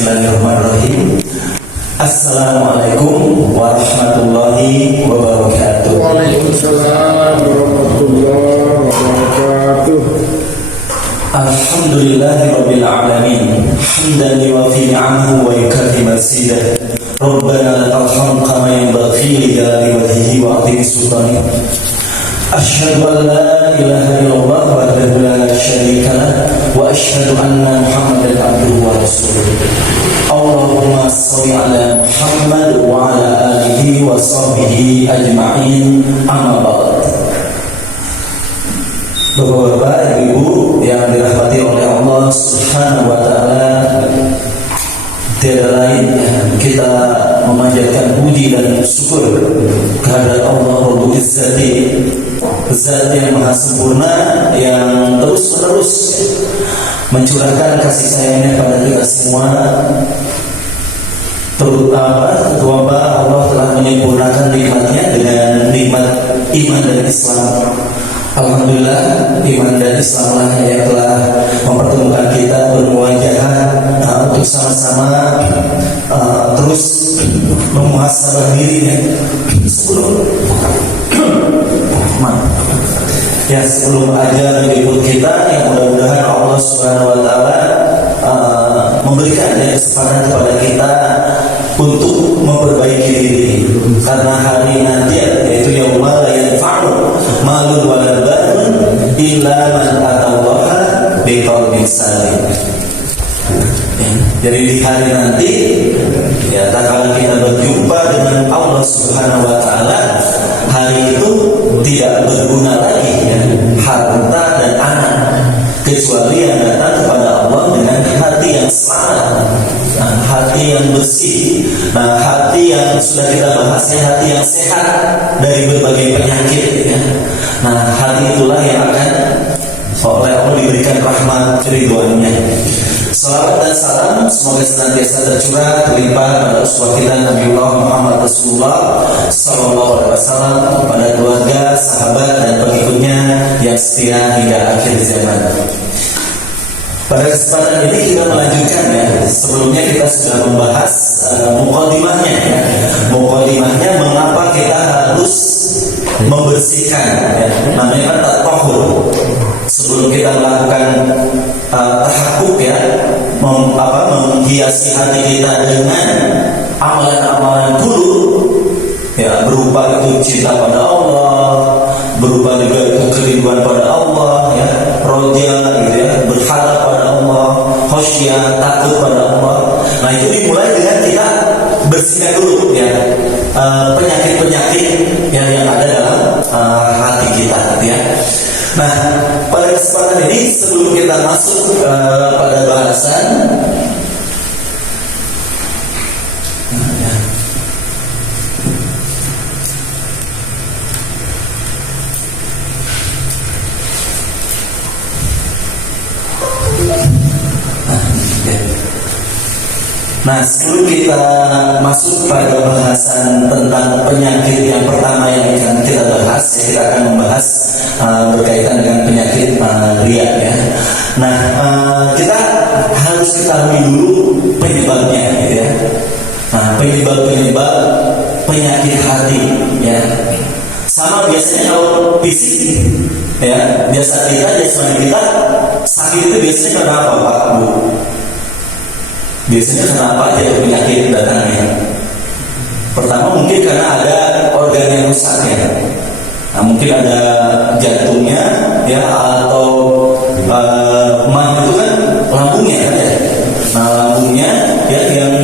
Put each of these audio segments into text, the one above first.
Bismillahirrahmanirrahim. Assalamualaikum warahmatullahi wabarakatuh. Waalaikumsalam warahmatullahi wabarakatuh. Alhamdulillahirabbil alamin. Hamdan yuwafi ni'amahu wa yukafi mazidah. Rabbana lakal hamdu kama yanbaghi li jalali wajhihi wa 'azimi sultanih. Asyhadu an la ilaha illallah wahdahu la syarika lah wa asyhadu anna Muhammadan abduhu wa rasuluh. Allahumma shalli ala Muhammad wa ala alihi wa sahbihi ajma'in. Amma ba'd. Bapak-bapak, ibu-ibu yang dirahmati oleh Allah Subhanahu wa taala, tiada lain kita memanjatkan puji dan syukur kehadirat Allah Rabbul Izzati, Zat yang maha sempurna, yang terus-menerus mencurahkan kasih sayangnya pada kita semua. Terutama Allah telah menyempurnakan nikmatnya dengan nikmat iman dan Islam. Alhamdulillah, iman dan Islam lah yang telah mempertemukan kita bermuajah untuk sama-sama terus memuhasabah diri sebelum ajar berikut kita, yang mudah-mudahan Allah Subhanahu wa taala memberikan kesempatan kepada kita untuk memperbaiki diri, karena hari nanti yaitu yaumul la yanfa'u malun wala banun illa man atallaha biqalbin salim. Jadi di hari nanti, ya, tak kala kita berjumpa dengan Allah Subhanahu wa taala, hari itu tidak berguna lagi ya harta dan anak, kecuali yang datang kepada Allah dengan hati yang selamat, hati yang bersih, hati yang sudah kita bahasnya, hati yang sehat dari berbagai penyakit ya. Hati itulah yang akan oleh Allah diberikan rahmat ridwannya. Salawat dan salam semoga senantiasa tercurah terlimpah pada uswah kita Nabiullah Muhammad Rasulullah sallallahu alaihi wasallam, pada keluarga, sahabat dan pengikutnya yang setia hingga akhir zaman. Pada kesempatan ini kita melanjutkan ya. Sebelumnya kita sudah membahas mukadimahnya ya. Mukadimahnya mengapa kita harus membersihkan ya. Namanya kan tatahur. Sebelum kita melakukan tahakkuk ya, menghiasi hati kita dengan amalan-amalan dulu ya, berupa itu cinta pada Allah, berupa juga itu kerinduan pada Allah ya, roja gitu ya, berharap pada Allah, khasyah, takut pada Allah. Itu dimulai dengan kita bersihkan dulu ya penyakit-penyakit yang ada dalam hati kita ya. Pada kesempatan ini sebelum kita masuk pada bahasan sebelum kita masuk pada bahasan tentang penyakit yang pertama yang akan kita bahas, kita akan membahas berkaitan dengan penyakit ria ya. Kita harus ketahui dulu penyebabnya gitu ya. Penyebab penyakit hati ya. Sama biasanya kalau fisik ya, jasmani kita sakit itu biasanya karena apa Pak Bu? Biasanya kenapa aja penyakit datangnya? Pertama mungkin karena ada organ yang rusak ya. Mungkin ada jantungnya ya, atau itu kan lambungnya kan ya. Lambungnya ya yang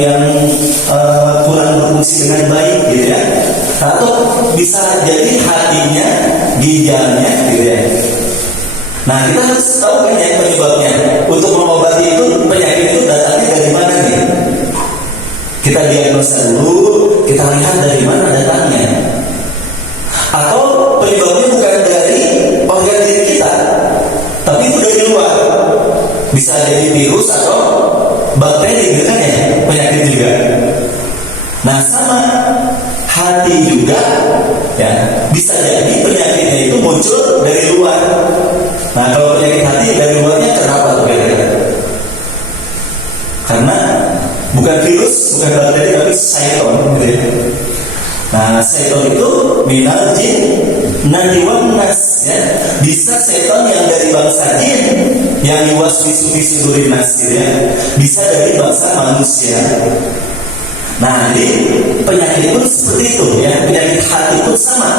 kurang berfungsi dengan baik gitu ya. Atau bisa jadi hatinya, ginjalnya gitu ya. Kita harus tahu kan ya penyebabnya. Untuk mengobati itu, penyakit itu datangnya dari mana nih? Kita diagnosa dulu, kita lihat dari mana datangnya. Atau penyebabnya bukan dari organ diri kita, tapi itu dari luar. Bisa jadi virus atau bakteri gitu kan ya, penyakit juga. Sama hati juga ya, bisa jadi penyakitnya itu muncul dari luar. Kalau penyakit hati dari luarnya kenapa tuh kira-kira? Karena bukan bakteri tapi syaiton gitu ya. Nah, syaiton itu minal jin nadiwan nas ya. Bisa syaiton yang dari bangsa jin yang yuwaswisu durin nas gitu ya. Bisa dari bangsa manusia. Nah, jadi penyakit pun seperti itu ya. Penyakit hati pun sama.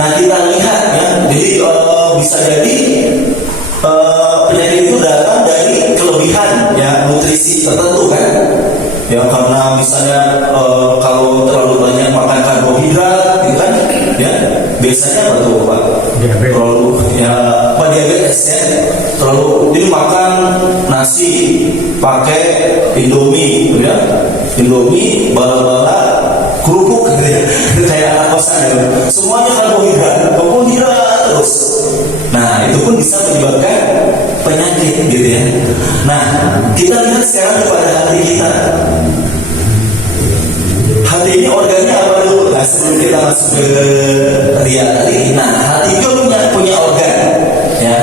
Nah, kita lihat ya. Jadi bisa jadi penyakit itu datang dari kelebihan ya nutrisi tertentu kan. Ya karena misalnya kalau terlalu banyak makan karbohidrat gitu kan ya biasanya apa tuh Pak? Terlalu ya diabetes ya. Terlalu jadi makan nasi pakai Indomie gitu ya. Indomie bala-bala kerupuk gitu ya. Kayak anak kosan ya. Semuanya karbohidrat terus. Nah, itu pun bisa menyebabkan penyakit gitu ya. Nah, kita lihat sekarang kepada hati kita. Hati ini organnya apa dulu? Nah, sebelum kita masuk ke ria tadi, nah hati itu punya organ, ya.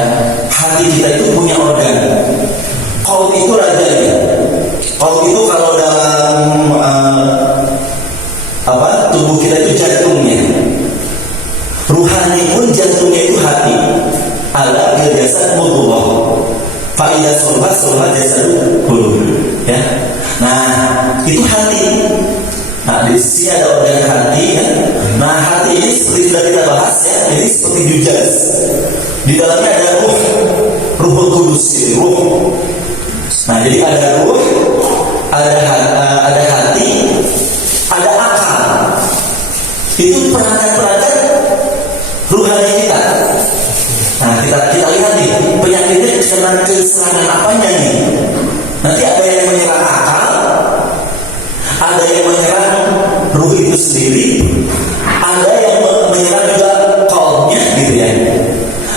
Hati kita itu punya organ. Qalb itu rajanya. Qalb itu kalau dalam tubuh kita itu jantungnya. Ruhani pun jantungnya itu hati. Ala bil jasad mudghah. Fa idza sulha jasad kullu. Ya. Nah, itu hati. Nah, di sisi ada organ hati ya. Nah, hati ini seperti sudah kita bahas ya, ini seperti jujas. Di dalamnya ada ruh kudus itu, ruh. Nah, jadi ada ruh, ada hati, ada akal. Itu perangkat-perangkat ruhani kita. Nah, kita lihat nih, penyakitnya keserangan apanya nih? Nanti ada yang menyerang akal, ada yang menyerang ruh itu sendiri, ada yang menyerang juga qalbnya gitu ya.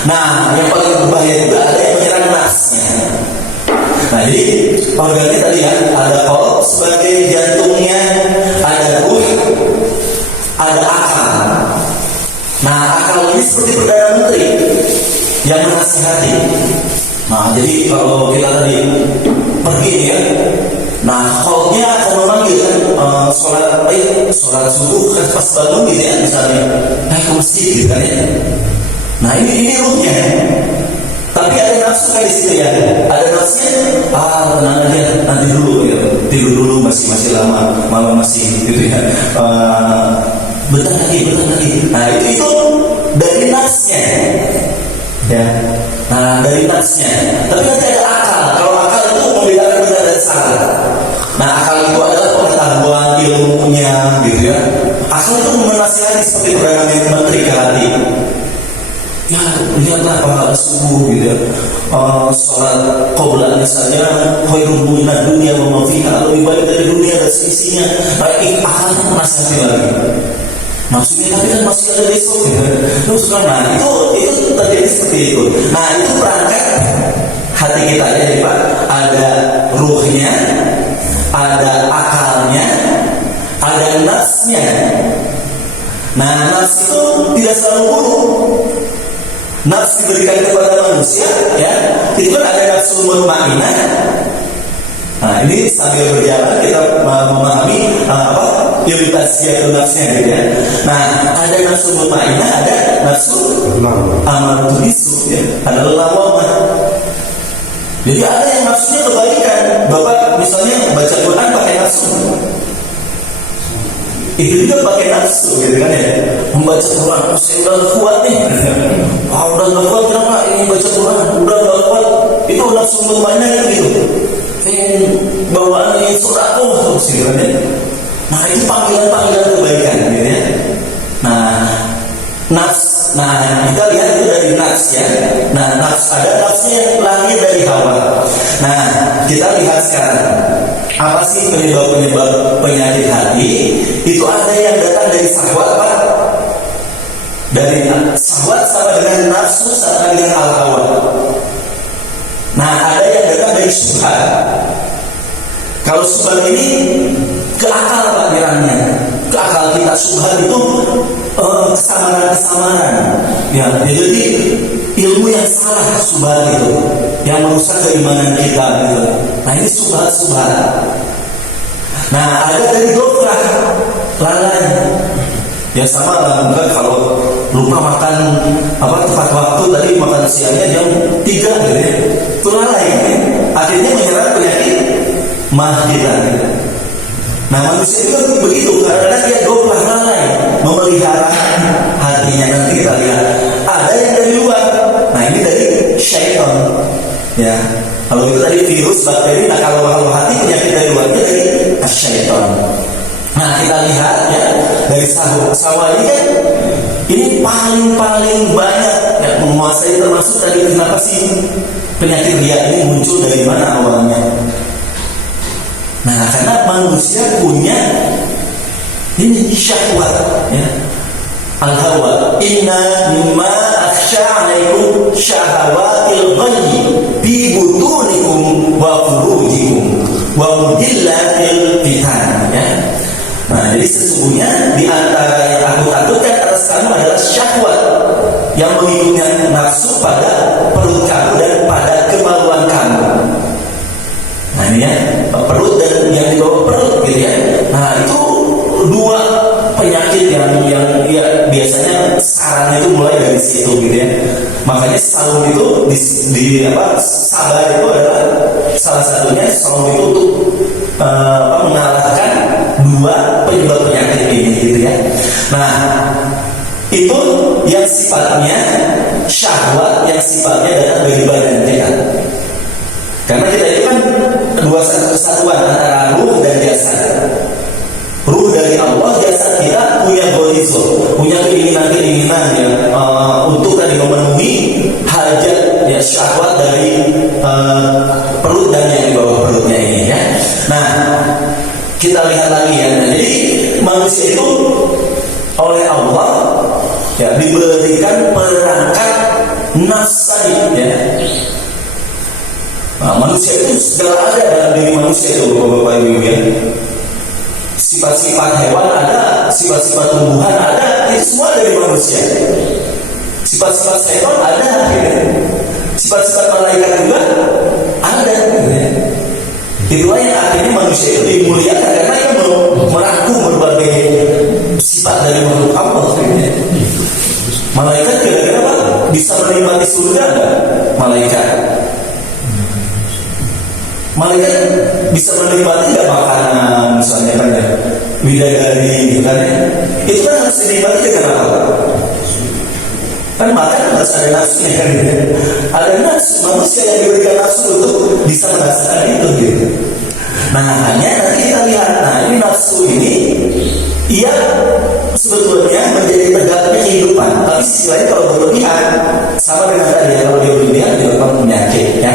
Nah, yang paling berbahaya juga ada yang menyerang nafsnya. Nah, jadi organnya tadi ya, ada qalb sebagai jantungnya, ada ruh, ada akal. Nah, akal ini seperti Perdana Menteri yang menasihati. Nah, jadi kalau kita tadi pergi ya, nah qalbnya akan memanggil kan, sholat subuh kan pas bangun gitu ya misalnya, ke masjid gitu kan ya. Nah ini ruhnya. Tapi ada nafsu kan di situ ya, ada nafsunya, tenang aja nanti dulu ya, tidur dulu masih lama, malam masih gitu ya. Bentar lagi. Nah itu dari nafsunya, ya. Nah dari nafsunya. Tapi nanti ada akal. Kalau akal itu membedakan benar dan salah. Nah akal itu adalah pengetahuan ilmunya, gitu ya. Akal itu menasihati seperti Perdana Menteri ke hati. Ya lihatlah pahala subuh gitu ya. Sholat qoblanya saja khairun minad dunya wa ma fiha, lebih baik dari dunia dan seisinya. Baik akal itu menasihati lagi. Maksudnya tapi kan masih ada besok ya. Terus kan itu terjadi seperti itu. Nah itu perangkat hati kita jadi Pak. Ada ruhnya, ada akalnya, ada nafsnya. Nah nafs itu tidak selalu buruk. Nafs diberikan kepada manusia ya. Itu kan ada nafsu mutmainnah. Nah ini sambil berjalan kita memahami imitasi nafsnya gitu ya. Nah ada nafsu mutmainnah, ada nafsu amaratu bisu ya. Ada lawamah. Jadi ada yang nafsunya kebalikan. Bapak misalnya baca Quran pakai nafsu, itu juga pakai nafsu gitu kan ya. Membaca Quran, saya udah kuat nih. Udah gak kuat kenapa ini baca Quran? Udah gak kuat. Itu nafsu mutmainnah gitu. Bawaan yang suraku terus gitu kan ya. Nah itu panggilan-panggilan kebaikan gitu ya. Nah kita lihat itu dari nafs ya. Nah nafs ada nafsnya yang lahir dari hawa. Nah kita lihat sekarang apa sih penyebab penyakit hati? Itu ada yang datang dari syahwat Pak. Dari syahwat sama dengan nafsu sama dengan al-hawa. Nah ada yang datang dari syubhat. Kalau syubhat ini ke akal Pak mirangnya. Ke akal kita. Syubhat itu kesamaran. Ya, jadi ilmu yang salah syubhat itu yang merusak keimanan kita gitu. Nah ini syubhat. Nah, ada dari gofrah, lalai. Ya sama lah, mungkin kalau lupa makan tepat waktu tadi makan siangnya jam 3 gitu ya, itu lalai ya. Akhirnya menyerang penyakit mah kita. Nah, manusia itu kan begitu karena dia gofrah, lalai memelihara hatinya. Nanti kita lihat ada yang dari luar. Nah, ini dari syaitan ya. Kalau itu tadi virus, bakteri. Nah, kalau hati penyakit dari luarnya dari syaitan. Nah, kita lihat ya dari sawah ini kan ini paling banyak yang menguasai, termasuk tadi kenapa sih penyakit ria ini muncul dari mana awalnya? Nah, karena manusia punya ini syahwat ya. Al-hawa inna mimma akhsha 'alaikum syahawatil ghayyi bi butunikum wa furujikum wa mudillatil fitan ya. Nah, jadi sesungguhnya di antara yang aku takutkan atas kamu adalah syahwat yang mengikutnya nafsu pada perut kamu dan pada kemaluan kamu. Nah, ini ya, perut dan yang di bawah perut gitu ya. Nah, itu dua penyakit yang ya biasanya sarangnya itu mulai dari situ gitu ya. Makanya saum itu sabar itu adalah salah satunya. Saum itu untuk mengalahkan dua penyebab penyakit ini gitu ya. Nah, itu yang sifatnya syahwat, yang sifatnya datang dari badan kita. Karena kita itu kan dua kesatuan antara ruh dan jasad. Ruh dari Allah, jasad kita punya gorizon, punya keinginan ya, untuk tadi memenuhi hajat ya, syahwat dari perut dan yang di bawah perutnya ini ya. Nah, kita lihat lagi ya. Nah, jadi manusia itu oleh Allah ya diberikan perangkat nafsani ya. Nah, manusia itu segala ada dalam diri manusia itu, Bapak Ibu ya. Sifat-sifat hewan ada, sifat-sifat tumbuhan ada, itu semua dari manusia. Sifat-sifat setan ada, gitu. Sifat-sifat malaikat juga ada, gitu. Itulah yang akhirnya manusia itu dimuliakan karena ia merangkum berbagai sifat dari makhluk Allah. Gitu. Malaikat kira-kira apa? Bisa menikmati surga nggak? Malaikat bisa menikmati nggak makanan misalnya kan ya, bidadari gitu kan ya. Itu kan harus dinikmati dengan apa? Kan makan harus ada nafsu kan gitu. Ada nafsu, manusia yang diberikan nafsu untuk bisa merasakan itu gitu. Nah, hanya nanti kita lihat, nah ini nafsu ini ia sebetulnya menjadi tegaknya kehidupan, tapi sisi lain kalau berlebihan sama dengan tadi kalau dia berlebihan menyebabkan penyakit ya.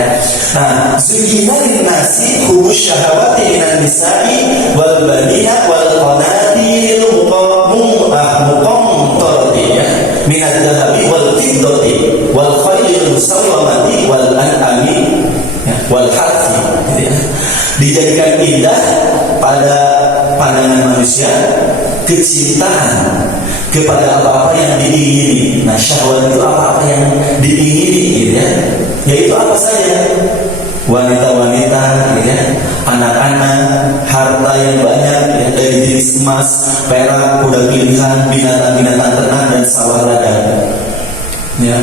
Nah, zuyyina lin-nasi hubus syahawati minan nisa'i wal banina wal qanatil muqamtarati ya minad dhahabi wal fiddati wal khaylil musawwamati wal an'ami wal harthi gitu ya. Dijadikan indah pada pandangan manusia kecintaan kepada apa-apa yang diingini. Nah, syahwat itu apa-apa yang diingini gitu ya. Yaitu apa saja? Wanita-wanita gitu ya, anak-anak, harta yang banyak ya, dari jenis emas, perak, kuda pilihan, binatang-binatang ternak dan sawah ladang. Ya,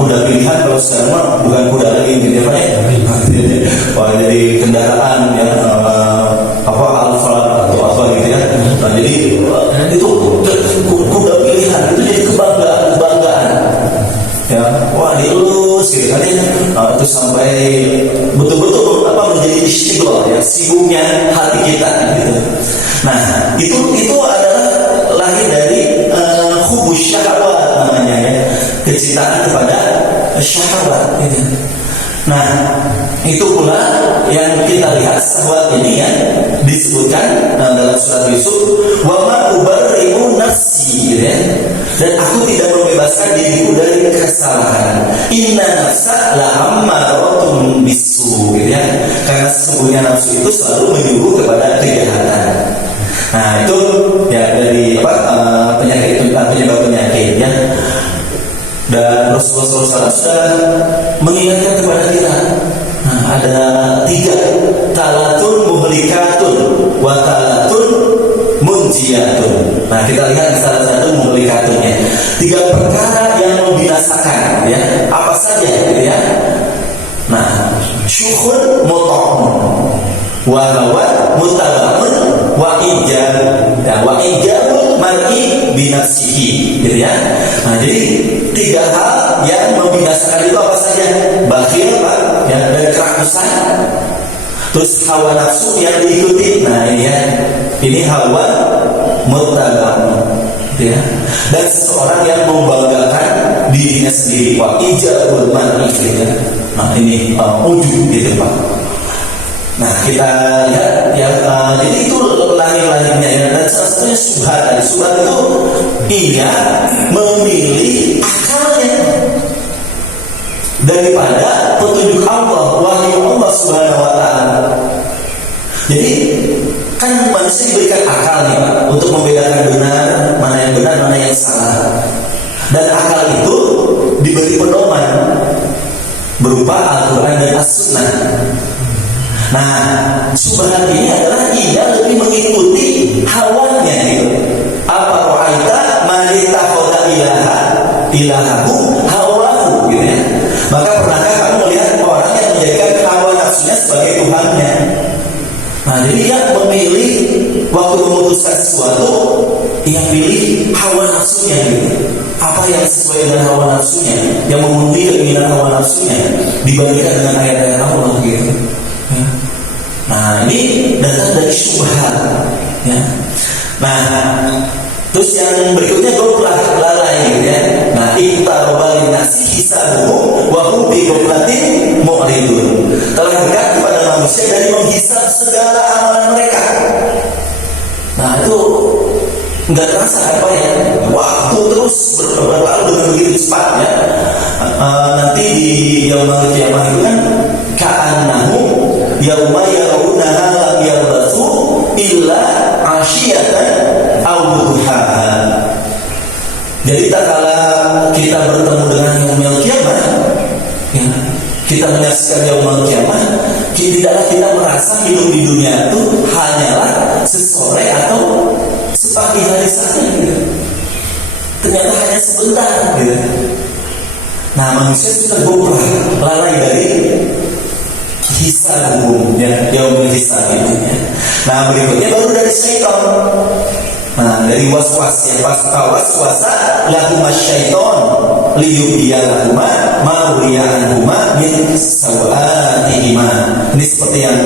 kuda pilihan kalau sekarang bukan kuda lagi gitu ya, Pak ya. Wah, jadi kendaraan ya, Alfa atau apa gitu ya. Nah, jadi itu kuda pilihan itu jadi kebanggaan. Ya, wah dielus gitu kan ya. Itu sampai betul-betul menjadi istighfar ya, sibuknya hati kita gitu. Nah, itu adalah lahir dari hubus syahwat namanya ya, kecintaan kepada syahwat gitu. Nah, itu pula yang kita lihat syahwat ini ya disebutkan dalam surat Yusuf, wa ma ubarri'u nafsi gitu ya. Dan aku tidak membebaskan diriku dari kesalahan. Inna nafsa la'ammaratun bisu gitu ya. Karena sesungguhnya nafsu itu selalu menyuruh kepada kejahatan. Nah, itu ya dari penyebab penyakit ya. Dan Rasulullah SAW sudah mengingatkan kepada kita. Nah, ada 3 talatun muhlikatun wa Nah, kita lihat di salah satu mulikaturnya. 3 perkara yang membinasakan, ya. Apa saja, gitu ya? Nah, syukhun muta'un, wa hawa mutaba'un, wa ijabul mar'i binafsihi, gitu ya. Nah, jadi 3 hal yang membinasakan itu apa saja? Bakhil, Pak, ya, dan kerakusan. Terus hawa nafsu yang diikuti. Nah, ini ya, ini hawa mutaba'un, gitu ya. Dan seseorang yang membanggakan dirinya sendiri, wa ijabul mar'i, gitu ya. Nah, ini ujub, gitu, Pak. Nah, kita lihat ya, jadi itu lahir-lahirnya ya. Dan salah satunya subhat. Subhat itu ia memilih akalnya daripada petunjuk Allah, wahyu Allah Subhanahu wa Ta'ala. Jadi kan manusia diberikan akal nih, Pak, untuk membedakan benar, mana yang benar, mana yang salah. Dan akal itu diberi pedoman berupa Al-Quran dan As-Sunnah. Nah, subhat ini adalah ia lebih mengikuti hawanya, gitu. Apa ra'aita man ittakhadha ilahahu hawahu, gitu ya. Maka pernahkah kamu melihat orang yang menjadikan hawa nafsunya sebagai Tuhannya? Nah, jadi ia memilih waktu memutuskan sesuatu, ia pilih hawa nafsunya, gitu. Apa yang sesuai dengan hawa nafsunya, yang memenuhi keinginan hawa nafsunya dibandingkan dengan ayat-ayat Allah, gitu. Ya. Nah, ini datang dari syubhat, ya. Nah, terus yang berikutnya goblah, lalai, gitu ya. Nah, iqtaraba linnasi hisabuhum wa hum bi ghaflatin mu'ridun. Telah dekat kepada manusia dari menghisab segala amalan mereka. Nah, itu nggak terasa apa ya, waktu terus berlalu dengan begitu cepat, ya. Nanti di yaumul qiyamah itu kan ka'annahu yauma yarawunaha lam yalbathu illa 'ashiyatan aw duhaha. Jadi tak kala kita bertemu dengan yaumul qiyamah, ya, kita menyaksikan yaumul qiyamah, tidaklah kita merasa hidup di dunia itu hanyalah sesore atau sepagi hari saja, gitu. Ternyata hanya sebentar, gitu. Nah, manusia sudah goblok, lalai dari hisab umum, ya, yaumul hisab itu, ya. Nah, berikutnya baru dari syaitan. Nah, dari waswas, ya, waswasa lahuma syaiton liyubiya lahuma ma'uriya'anhuma min sawa'atihima. Ini seperti yang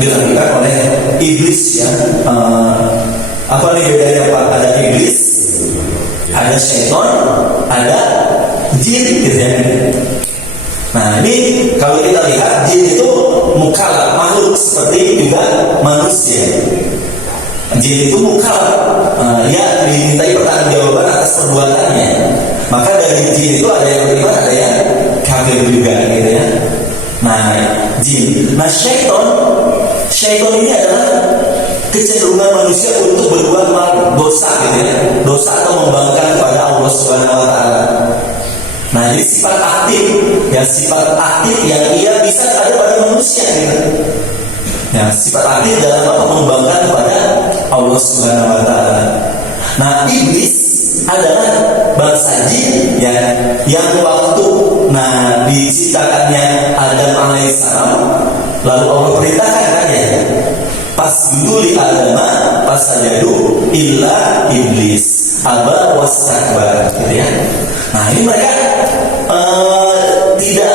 dilakukan oleh iblis, ya. Apa nih bedanya, Pak? Ada iblis, ada syaitan, ada jin, gitu ya. Nah, ini kalau kita lihat, jin itu mukallaf, makhluk seperti juga manusia. Jin itu mukallaf, ya, dimintai pertanggungjawaban atas perbuatannya. Maka dari jin itu ada yang beriman, ada yang kafir juga, gitu ya. Nah, jin. Nah, syaitan ini adalah kecenderungan manusia untuk berbuat dosa, gitu ya. Dosa atau membangkang kepada Allah Subhanahu wa Ta'ala. Nah, jadi sifat aktif, ya, sifat aktif yang ia bisa ada pada manusia, gitu. Ya, sifat aktif dalam apa? Membangkang kepada Allah Subhanahu wa Ta'ala. Nah, iblis adalah bangsa jin, ya, yang waktu diciptakannya Adam alaihissalam, lalu Allah perintahkan, kan, ya, fasjudu li Adama fasajadu illa iblis aba wastakbar, gitu ya. Nah, ini mereka tidak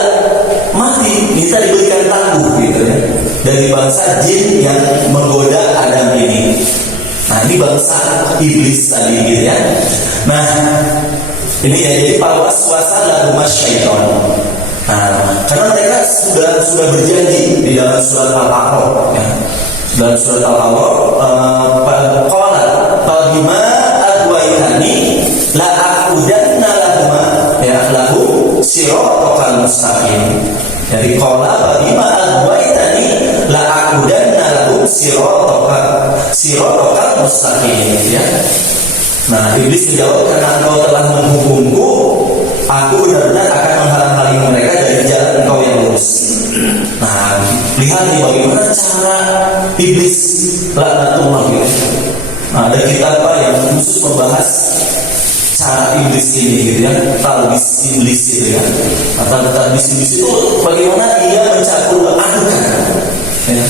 mati, minta diberikan tangguh, gitu ya, dari bangsa jin yang menggoda Adam ini. Nah, ini bangsa iblis tadi, gitu ya. Nah, ini ya, jadi waswasa lahuma syaiton. Nah, karena mereka sudah berjanji di dalam surat Al-A'raf, ya. Dalam surat Al-A'raf, qala fabima aghwaytani la aqudanna lahuma, ya, lahu siratal mustaqim. Jadi qala fabima aghwaytani la aqudanna lahu siratal mustaqim, ya. Nah, iblis menjawab, karena engkau telah menghukumku, aku benar-benar akan menghalang-halangi mereka dari jalan engkau yang lurus. Nah, lihat nih bagaimana cara iblis, laknatullah, gitu. Ada kitab yang khusus membahas cara iblis ini gitu ya, talbis iblis gitu ya. Talbis iblis itu bagaimana ia mencampur adukan ya,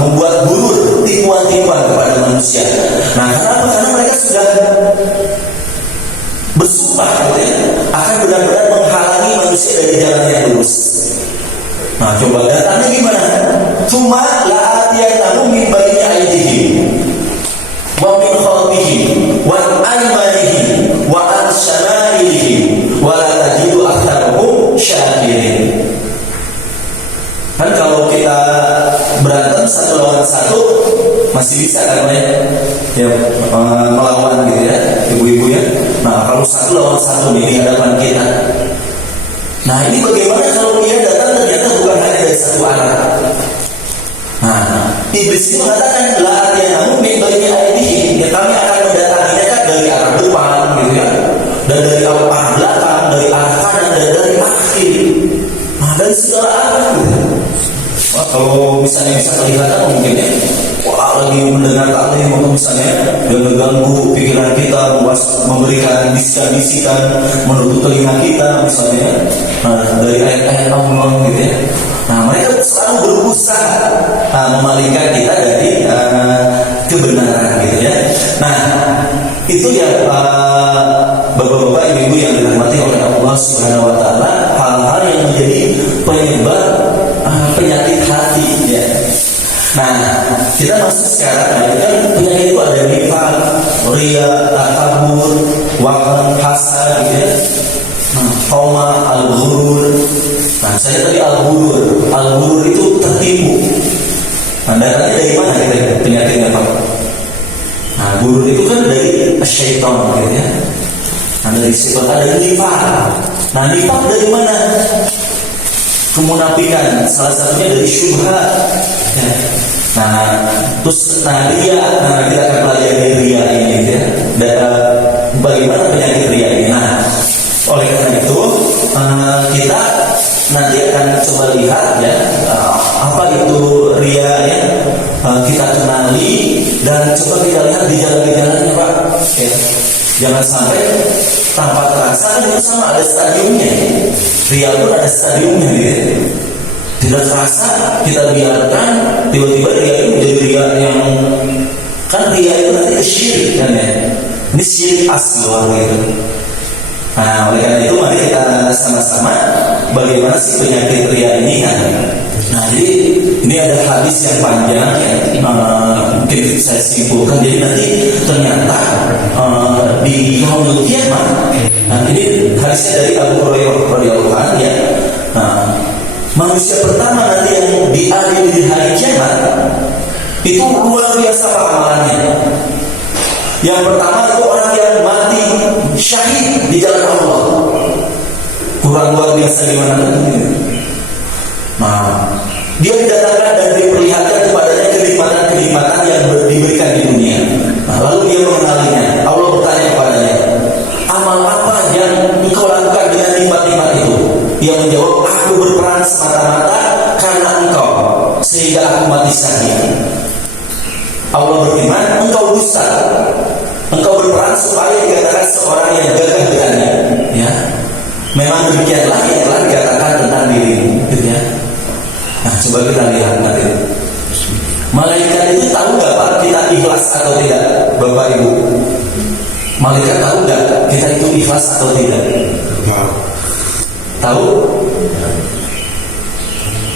membuat bulur tipuan-tipuan kepada manusia. Nah, kenapa? Karena mereka sudah bersumpah gitu ya, akan benar-benar menghalangi manusia dari jalan yang lurus. Nah, coba datanya gimana? Cuma la'atiyannahum min baini aydihim wa min khalfihim wa an aymanihim wa an shama'ilihim wa la tajidu aktsarahum syakirin. Kan kalau kita berantem satu lawan satu masih bisa kan ya, melawan gitu ya, ibu-ibu ya. Nah, kalau satu lawan satu nih di hadapan kita, nah ini bagaimana kalau dia datang ternyata bukan hanya dari satu arah? Nah, iblis itu mengatakan la'atiyannahum min baini aydihim, ya kami akan mendatanginya kan dari arah depan gitu ya, dan dari arah belakang, dari arah kanan dan dari arah kiri. Nah, dari segala arah gitu. Wah, kalau misalnya bisa kelihatan mungkin ya, wah lagi mendengar taklim atau misalnya dia mengganggu pikiran kita, memberikan bisikan-bisikan, menutup telinga kita misalnya, nah, dari ayat-ayat Allah gitu ya. Nah, mereka selalu berusaha memalingkan kita dari kebenaran gitu ya. Nah, itu ya bapak-bapak, ibu-ibu yang dirahmati oleh Allah Subhanahu wa taala, hal-hal yang menjadi penyebab penyakit hati ya. Nah, kita masuk sekarang ya, kan penyakit itu ada nifaq, riya, takabur, waham, hasad gitu ya. Homa, al-ghurur. Nah, saya tadi al-ghurur. Al-ghurur itu tertipu. Nah, datangnya dari mana kita penyakitnya Pak? Nah, ghurur itu kan dari syaitan gitu ya. Nah, dari syaitan ada nifaq. Nah, nifaq dari mana? Kemunafikan, salah satunya dari syubhat ya. Nah, terus riya, nah kita akan pelajari riya ini ya. Dan bagaimana penyakit riya ini. Nah, oleh karena itu kita nanti akan coba lihat ya, apa itu riya ya, kita kenali dan coba kita lihat gejala-gejalanya Pak ya. Jangan sampai tanpa terasa itu sama ada stadiumnya. Riya pun ada stadiumnya gitu. Tidak terasa kita biarkan tiba-tiba riya itu menjadi riya yang, kan riya itu nanti syirik kan ya. Ini syirik asghar gitu. Nah, oleh karena itu mari kita sama-sama bagaimana sih penyakit riya ini kan. Nah, jadi ini ada hadis yang panjang ya, mungkin saya simpulkan. Jadi nanti ternyata di yaumul kiamat, nah ini hadisnya dari Abu Hurairah radhiyallahu anhu ya. Nah, manusia pertama nanti yang diadili di hari kiamat itu luar biasa amalannya. Yang pertama itu orang yang mati syahid di jalan Allah. Kurang luar biasa gimana nanti? Nah, dia didatangkan dan diperlihatkan kepadanya kenikmatan-kenikmatan yang diberikan di dunia. Nah, lalu dia mengenalinya. Allah bertanya kepadanya, amal apa yang engkau lakukan dengan nikmat-nikmat itu? Dia menjawab, aku berperan semata-mata karena engkau, sehingga aku mati syahid. Allah berfirman, engkau dusta. Engkau berperan supaya dikatakan seorang yang gagah berani. Ya, memang demikianlah yang telah dikatakan tentang dirimu. Gitu ya. Nah, coba kita lihat nanti. Malaikat itu tahu nggak Pak kita ikhlas atau tidak, Bapak Ibu? Malaikat tahu nggak kita itu ikhlas atau tidak? Tahu?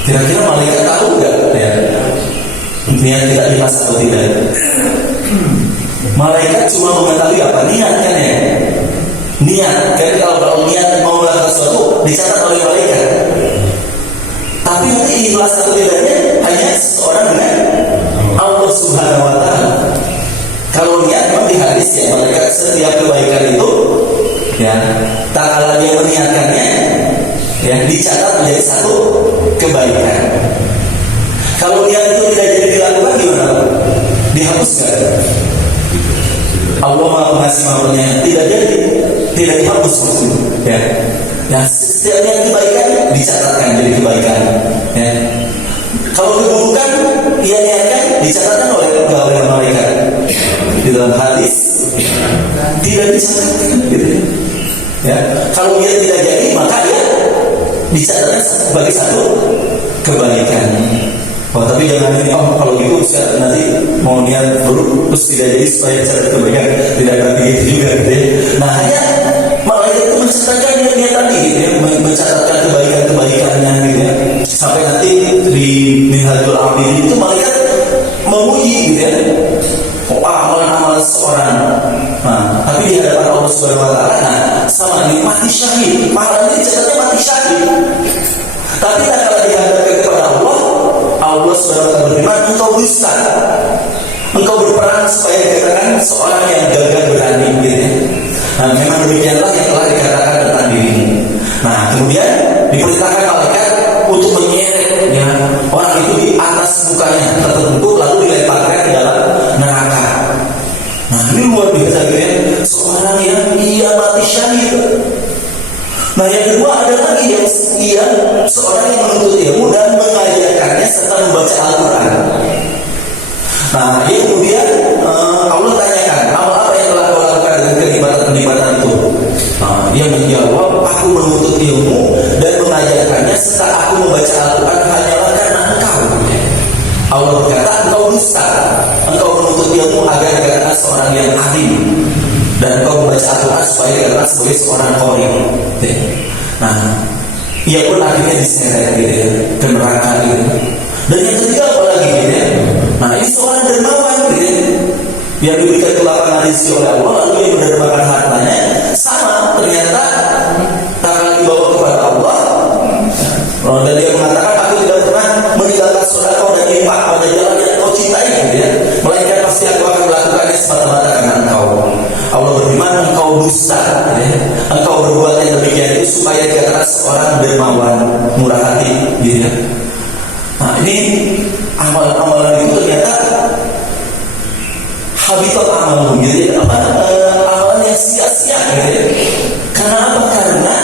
Kira-kira malaikat tahu nggak ya? Niat kita ikhlas atau tidak? Malaikat cuma mengetahui apa? Niat kan ya? Niat. Kan kalau niat mau melakukan sesuatu dicatat oleh malaikat. Tapi nanti ikhlas atau tidaknya hanya seseorang dengan Allah Subhanahu wa taala. Kalau niat memang di hadis ya, malaikat setiap kebaikan itu ya, tak kala dia meniatkannya ya, dicatat menjadi satu kebaikan. Kalau niat itu tidak jadi dilakukan gimana? Dihapus nggak? Allah Maha Pengasih Maha Penyayang, tidak jadi, tidak dihapus ya. Ya, setiap niat kebaikan dicatatkan jadi kebaikan ya. Kalau keburukan dia niatkan dicatatkan oleh malaikat di dalam dicatatkan gitu ya. Kalau dia tidak jadi, maka dia dicatatkan sebagai satu kebaikan. Oh, tapi jangan ini, kalau gitu nanti mau niat buruk terus tidak jadi supaya catat kebaikan, tidak akan begitu juga gitu ya. Nah, hanya malaikat itu mencatatkan niat tadi gitu ya, mencatatkan kebaikannya gitu ya. Sampai nanti di Minhajul Abidin itu malaikat memuji gitu ya, amalan-amalan seorang. Nah, tapi di hadapan Allah Subhanahu wa taala, nah, sama ini mati syahid. Pahalanya dicatatnya mati syahid. Tapi kalau dihadapkan kepada Allah, Allah Subhanahu wa taala berfirman, engkau dusta. Engkau berperang supaya dikatakan seorang yang gagah berani gitu ya. Nah, memang demikianlah yang telah dikatakan tentang dirimu. Nah, kemudian diperintahkan malaikat untuk menyeret ya, orang itu di atas mukanya tertentu, lalu dilemparkan ke dalam neraka. Nah, ini luar biasa gitu ya, seorang yang ia mati syahid. Nah, yang kedua ada lagi yang seorang yang menuntut ilmu dan mengajarkannya serta membaca Al-Quran. Nah, dia kemudian Allah tanyakan, apa yang telah kau lakukan dengan kenikmatan itu? Nah, dia menjawab, aku menuntut ilmu dan mengajarkannya serta aku membaca Al-Quran hanyalah karena engkau. Allah berkata, engkau dusta. Engkau menuntut ilmu agar dikatakan seorang yang alim, dan engkau membaca Al-Quran supaya dikatakan sebagai seorang qori. Nah, ia pun akhirnya diseret gitu ya, ke neraka gitu. Dan yang ketiga apa lagi gitu ya? Nah, ini seorang dermawan gitu ya, yang diberikan kelapangan rezeki oleh Allah, lalu dia mendermakan hartanya. Sama, ternyata tangan dibawa kepada Allah, dan dia mengatakan, aku tidak pernah meninggalkan sedekah dan infak pada jalan yang kau cintai gitu ya, melainkan pasti aku akan melakukannya semata-mata karena engkau. Allah berfirman, engkau dusta gitu ya. Engkau berbuat yang demikian itu supaya dikatakan seorang dermawan, murah hati gitu ya. Nah, ini amalan-amalan itu ternyata habitat amalan gitu ya, amalan yang sia-sia gitu ya. Karena apa? Karena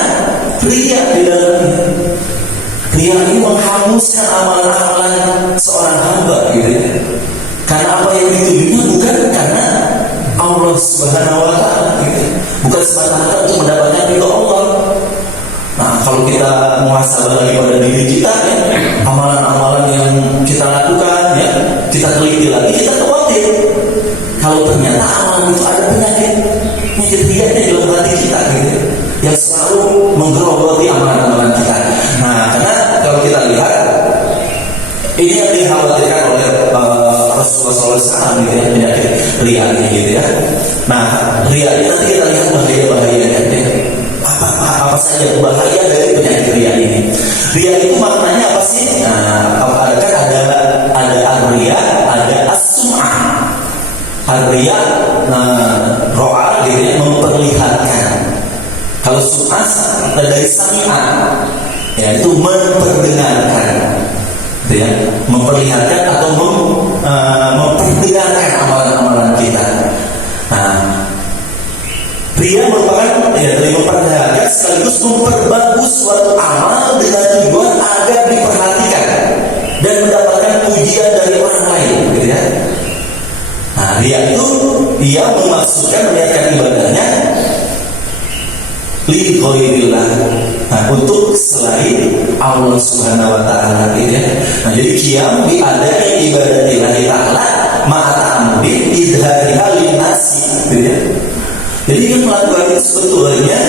ria di dalamnya. Ria ini menghanguskan amalan-amalan seorang hamba gitu ya. Karena apa yang ditujunya bukan karena Allah Subhanahu wa taala gitu. Bukan semata-mata untuk mendapatkan ridho Allah. Nah, kalau kita muhasabah lagi pada diri kita ya, amalan-amalan yang kita lakukan ya, kita teliti lagi, kita khawatir kalau ternyata amalan itu ada penyakit riaknya dalam hati kita gitu, yang selalu menggerogoti amalan-amalan kita. Nah, karena kalau kita lihat ini yang dikhawatirkan oleh Rasulullah SAW gitu ya, penyakit riak ini gitu ya. Nah, riak ini nanti kita lihat bahaya-bahayanya ya. Apa saja bahaya dari penyakit riak ini? Riak itu maknanya apa sih? Nah, ada ar-riya, ada as-sum'ah. Ar-riya, ro'a gitu ya, memperlihatkan. Kalau sum'ah dari sami'ah, ya itu memperdengarkan, gitu ya, memperlihatkan atau memperdengarkan amalan-amalan kita. Nah, ria merupakan dari memperlihatkan sekaligus memperbagus suatu amal dengan tujuan agar diperhatikan dan mendapatkan pujian dari orang lain, gitu ya. Nah, ria itu dia memaksudkan meniatkan ibadahnya li ghairillah, untuk selain Allah Subhanahu wa taala gitu ya. Nah, jadi qiyam bi adai ibadatillahi ta'ala ma'a ta'ammudi idhariha lin-nasi gitu ya. Jadi dia melakukan itu sebetulnya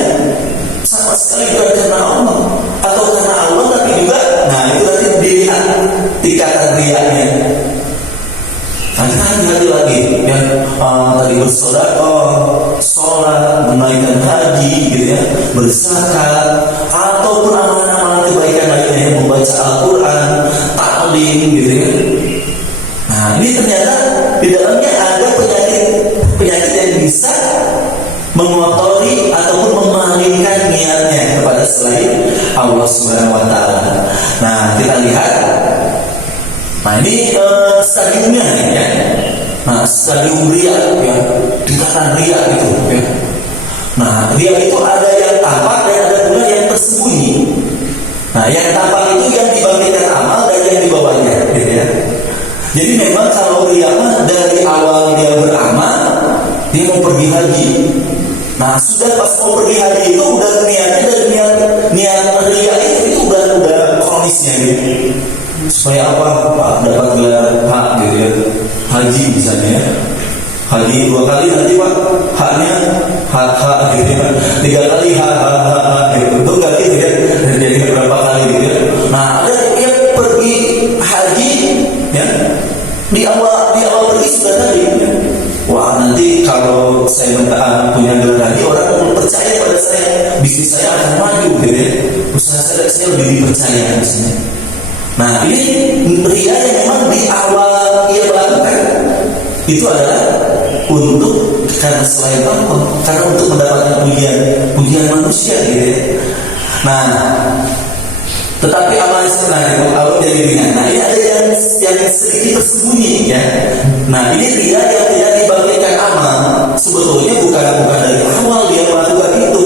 sama sekali bukan karena Allah atau karena Allah, tapi juga, nah itu nanti dilihat tingkatan riaknya. Nah, kita hati-hati lagi ya, tadi bersedekah, sholat, menunaikan haji gitu ya, berzakat, ataupun amalan-amalan kebaikan lainnya yang membaca Al-Quran, taklim gitu ya. Nah, ini ternyata di dalamnya ada penyakit yang bisa mengotori ataupun memalingkan niatnya kepada selain Allah Subhanahu wa taala. Nah, kita lihat. Nah, ini stadiumnya ya. Nah, stadium riya ya, tingkatan riya itu ya. Nah, riya itu ada yang tampak dan ada pula yang tersembunyi. Nah, yang tampak itu yang dibangkitkan amal dan yang dibawanya gitu ya. Jadi memang kalau riya dari awal dia beramal, dia mau pergi haji, Nah sudah pas mau pergi haji itu udah niatnya dan niat ria itu udah kronisnya gitu. Supaya apa? Pak dapat gelar hak gitu ya, haji misalnya ya. Haji 2 kali nanti Pak haknya hak gitu ya, 3 kali hak gitu. Itu enggak gitu ya, jadi berapa kali gitu ya. Nah ada yang pergi haji ya, di awal pergi sudah tadi ya. Wah nanti kalau saya punya gelar haji, orang percaya pada saya, bisnis saya akan maju gitu ya, usaha saya lebih dipercaya misalnya. Nah ini ria yang memang di awal ia melakukan itu adalah untuk karena selain apa? Karena untuk mendapatkan pujian manusia gitu ya. Nah tetapi amal sebenarnya kalau jadi ringan. Nah ini ada yang sedikit tersembunyi ya. Nah ini ria yang tidak dibagikan amal. Sebetulnya bukan dari awal dia melakukan itu,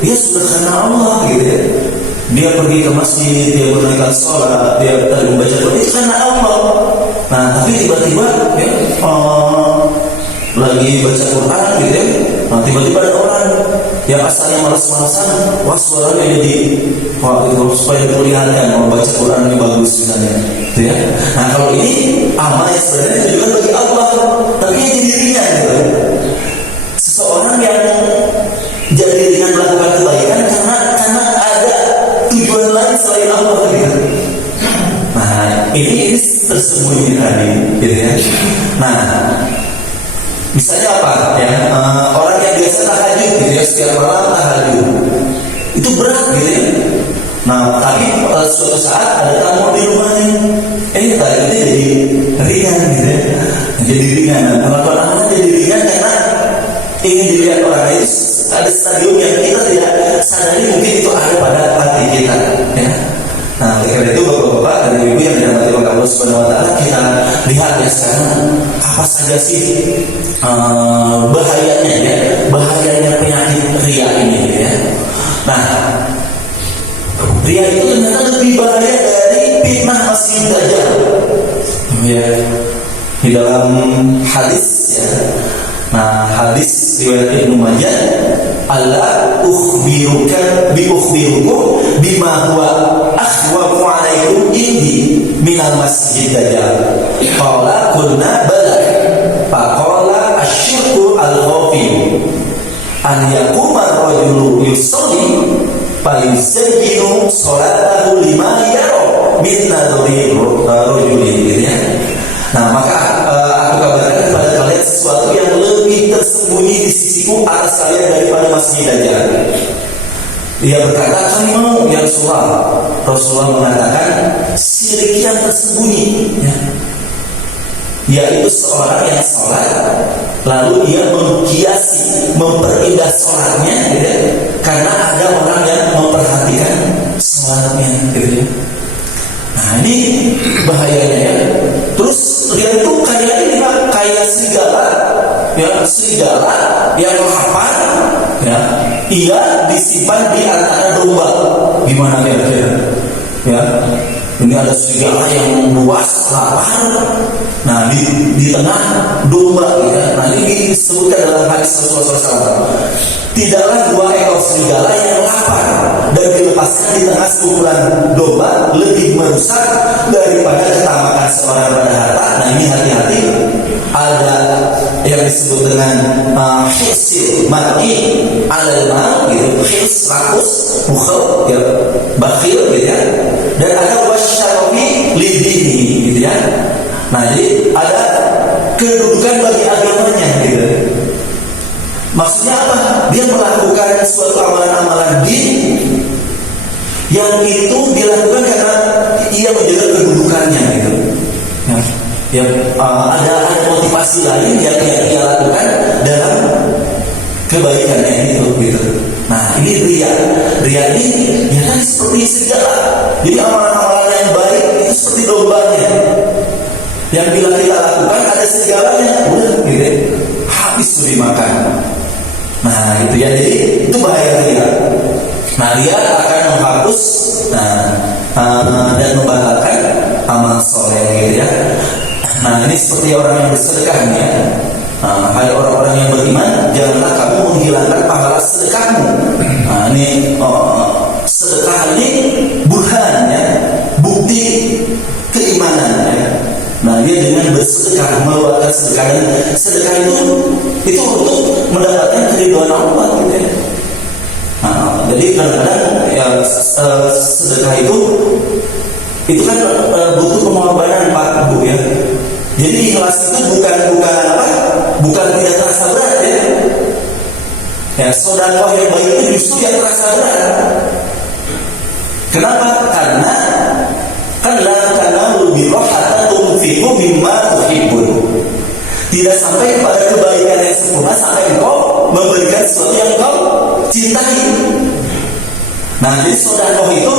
dia sudah karena Allah gitu ya. Dia pergi ke masjid, dia menunaikan sholat, dia tadi membaca Quran itu karena Allah. Nah tapi tiba-tiba ya, lagi baca Quran gitu ya, nah, tiba-tiba ada orang yang asalnya malas-malasan, wah suaranya jadi itu supaya diperlihatkan mau baca Quran ini bagus misalnya gitu ya. Nah kalau ini amal yang sebenarnya ditujukan bagi Allah, tapi dia jadi ringan gitu ya. Seseorang yang jadi ringan melakukan kebaikan karena ada tujuan lain selain Allah gitu. Nah ini tersembunyi tadi gitu ya. Nah misalnya apa ya, orang yang biasa tahajud gitu ya, setiap malam tahajud itu berat gitu ya. Nah tapi suatu saat ada tamu di rumahnya, tadi itu jadi ringan gitu ya, jadi ringan. Penonton amal jadi ringan karena ingin dilihat orang itu. Ada stadium yang kita tidak sadari mungkin itu ada pada hati kita ya. Nah oleh karena itu bapak-bapak dan ibu yang dirahmati oleh Allah Subhanahu wa taala, kita lihat ya sekarang apa saja sih bahayanya penyakit ria ini gitu ya. Nah ria itu ternyata lebih bahaya dari fitnah Masih Dajjal ya, di dalam hadis ya. Nah hadis riwayat Ibnu Majah, Allah ukhbirukum bima huwa akhwafu alaikum indi minal masjid dajjal. Qala kunna bala. Faqala asyirku al-khafi an yaquma ar-rajulu yusalli fayusayyinu salatahu lima yara min nadhari rajuli gitu ya. Nah maka aku kabarkan kepada kalian sesuatu yang lebih tersembunyi di sisiku atas kalian daripada Masih Dajjal. Dia berkata, kami mau ya Rasulullah mengatakan syirik yang tersembunyi ya, yaitu seorang yang sholat lalu dia memperindah sholatnya gitu, karena ada orang yang memperhatikan sholatnya gitu. Nah ini bahayanya ya. Terus dia itu kayak serigala yang lapar ya, ia disimpan di antara domba. Gimana kira-kira ya, ini ada serigala yang luas lapar, nah di tengah domba ya. Nah ini disebutkan dalam hadis Rasulullah SAW, tidaklah 2 ekor serigala yang lapar dan dilepaskan di tengah sekumpulan domba lebih merusak daripada ketamakan seorang pada harta. Nah ini hati-hati, ada yang disebut dengan hisil mar'i alal mal gitu, his rakus, bukhel ya, bakhil gitu ya, dan ada wasyarafi lidini gitu ya. Nah jadi ada kedudukan bagi agamanya gitu. Maksudnya apa? Dia melakukan suatu amalan-amalan din yang itu dilakukan karena ia menjaga kedudukannya gitu. Ya, ada motivasi lain yang ia lakukan dalam kebaikannya itu gitu. Nah ini ria ini ya kan seperti serigala. Jadi amalan-amalan yang baik itu seperti dombanya. Yang bila kita lakukan ada serigalanya, udah gitu, habis tuh dimakan. Nah itu ya, jadi itu bahaya ria. Nah ria akan menghapus dan membatalkan amal soleh gitu ya. Nah ini seperti orang yang bersedekah ya. Hai orang-orang yang beriman, janganlah kamu menghilangkan pahala sedekahmu. Ini sedekah ini burhan ya, bukti keimanan ya. Nah, dia dengan bersedekah, mengeluarkan sedekah, dan sedekah itu untuk mendapatkan keridhaan Allah gitu ya. Jadi kadang-kadang ya sedekah itu kan butuh pengorbanan Pak Bu ya. Jadi ikhlas itu bukan tidak terasa berat ya. Ya, sedekah yang baik itu justru yang terasa berat. Kenapa? Karena lebih hatta tunfiqu mimma tuhibbun. Tidak sampai pada kebaikan yang sempurna sampai engkau memberikan sesuatu yang engkau cintai. Nah, jadi sedekah itu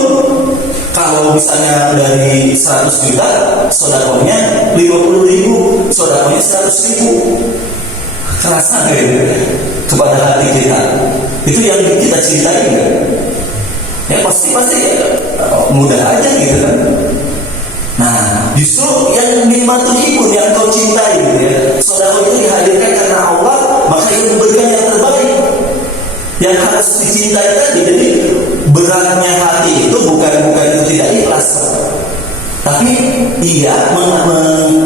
kalau misalnya dari 100 juta, sedekahnya 50.000, sedekahnya 100.000. Terasa kepada hati kita. Itu yang kita cintai kan? Ya pasti mudah aja gitu kan. Nah, justru yang dimatuhi yang kau cintai gitu ya. Sedekah itu dihadirkan karena Allah, maka ia memberikan yang terbaik. Yang harus dicintai tadi. Jadi beratnya hati itu bukan itu tidak ikhlas, tapi ia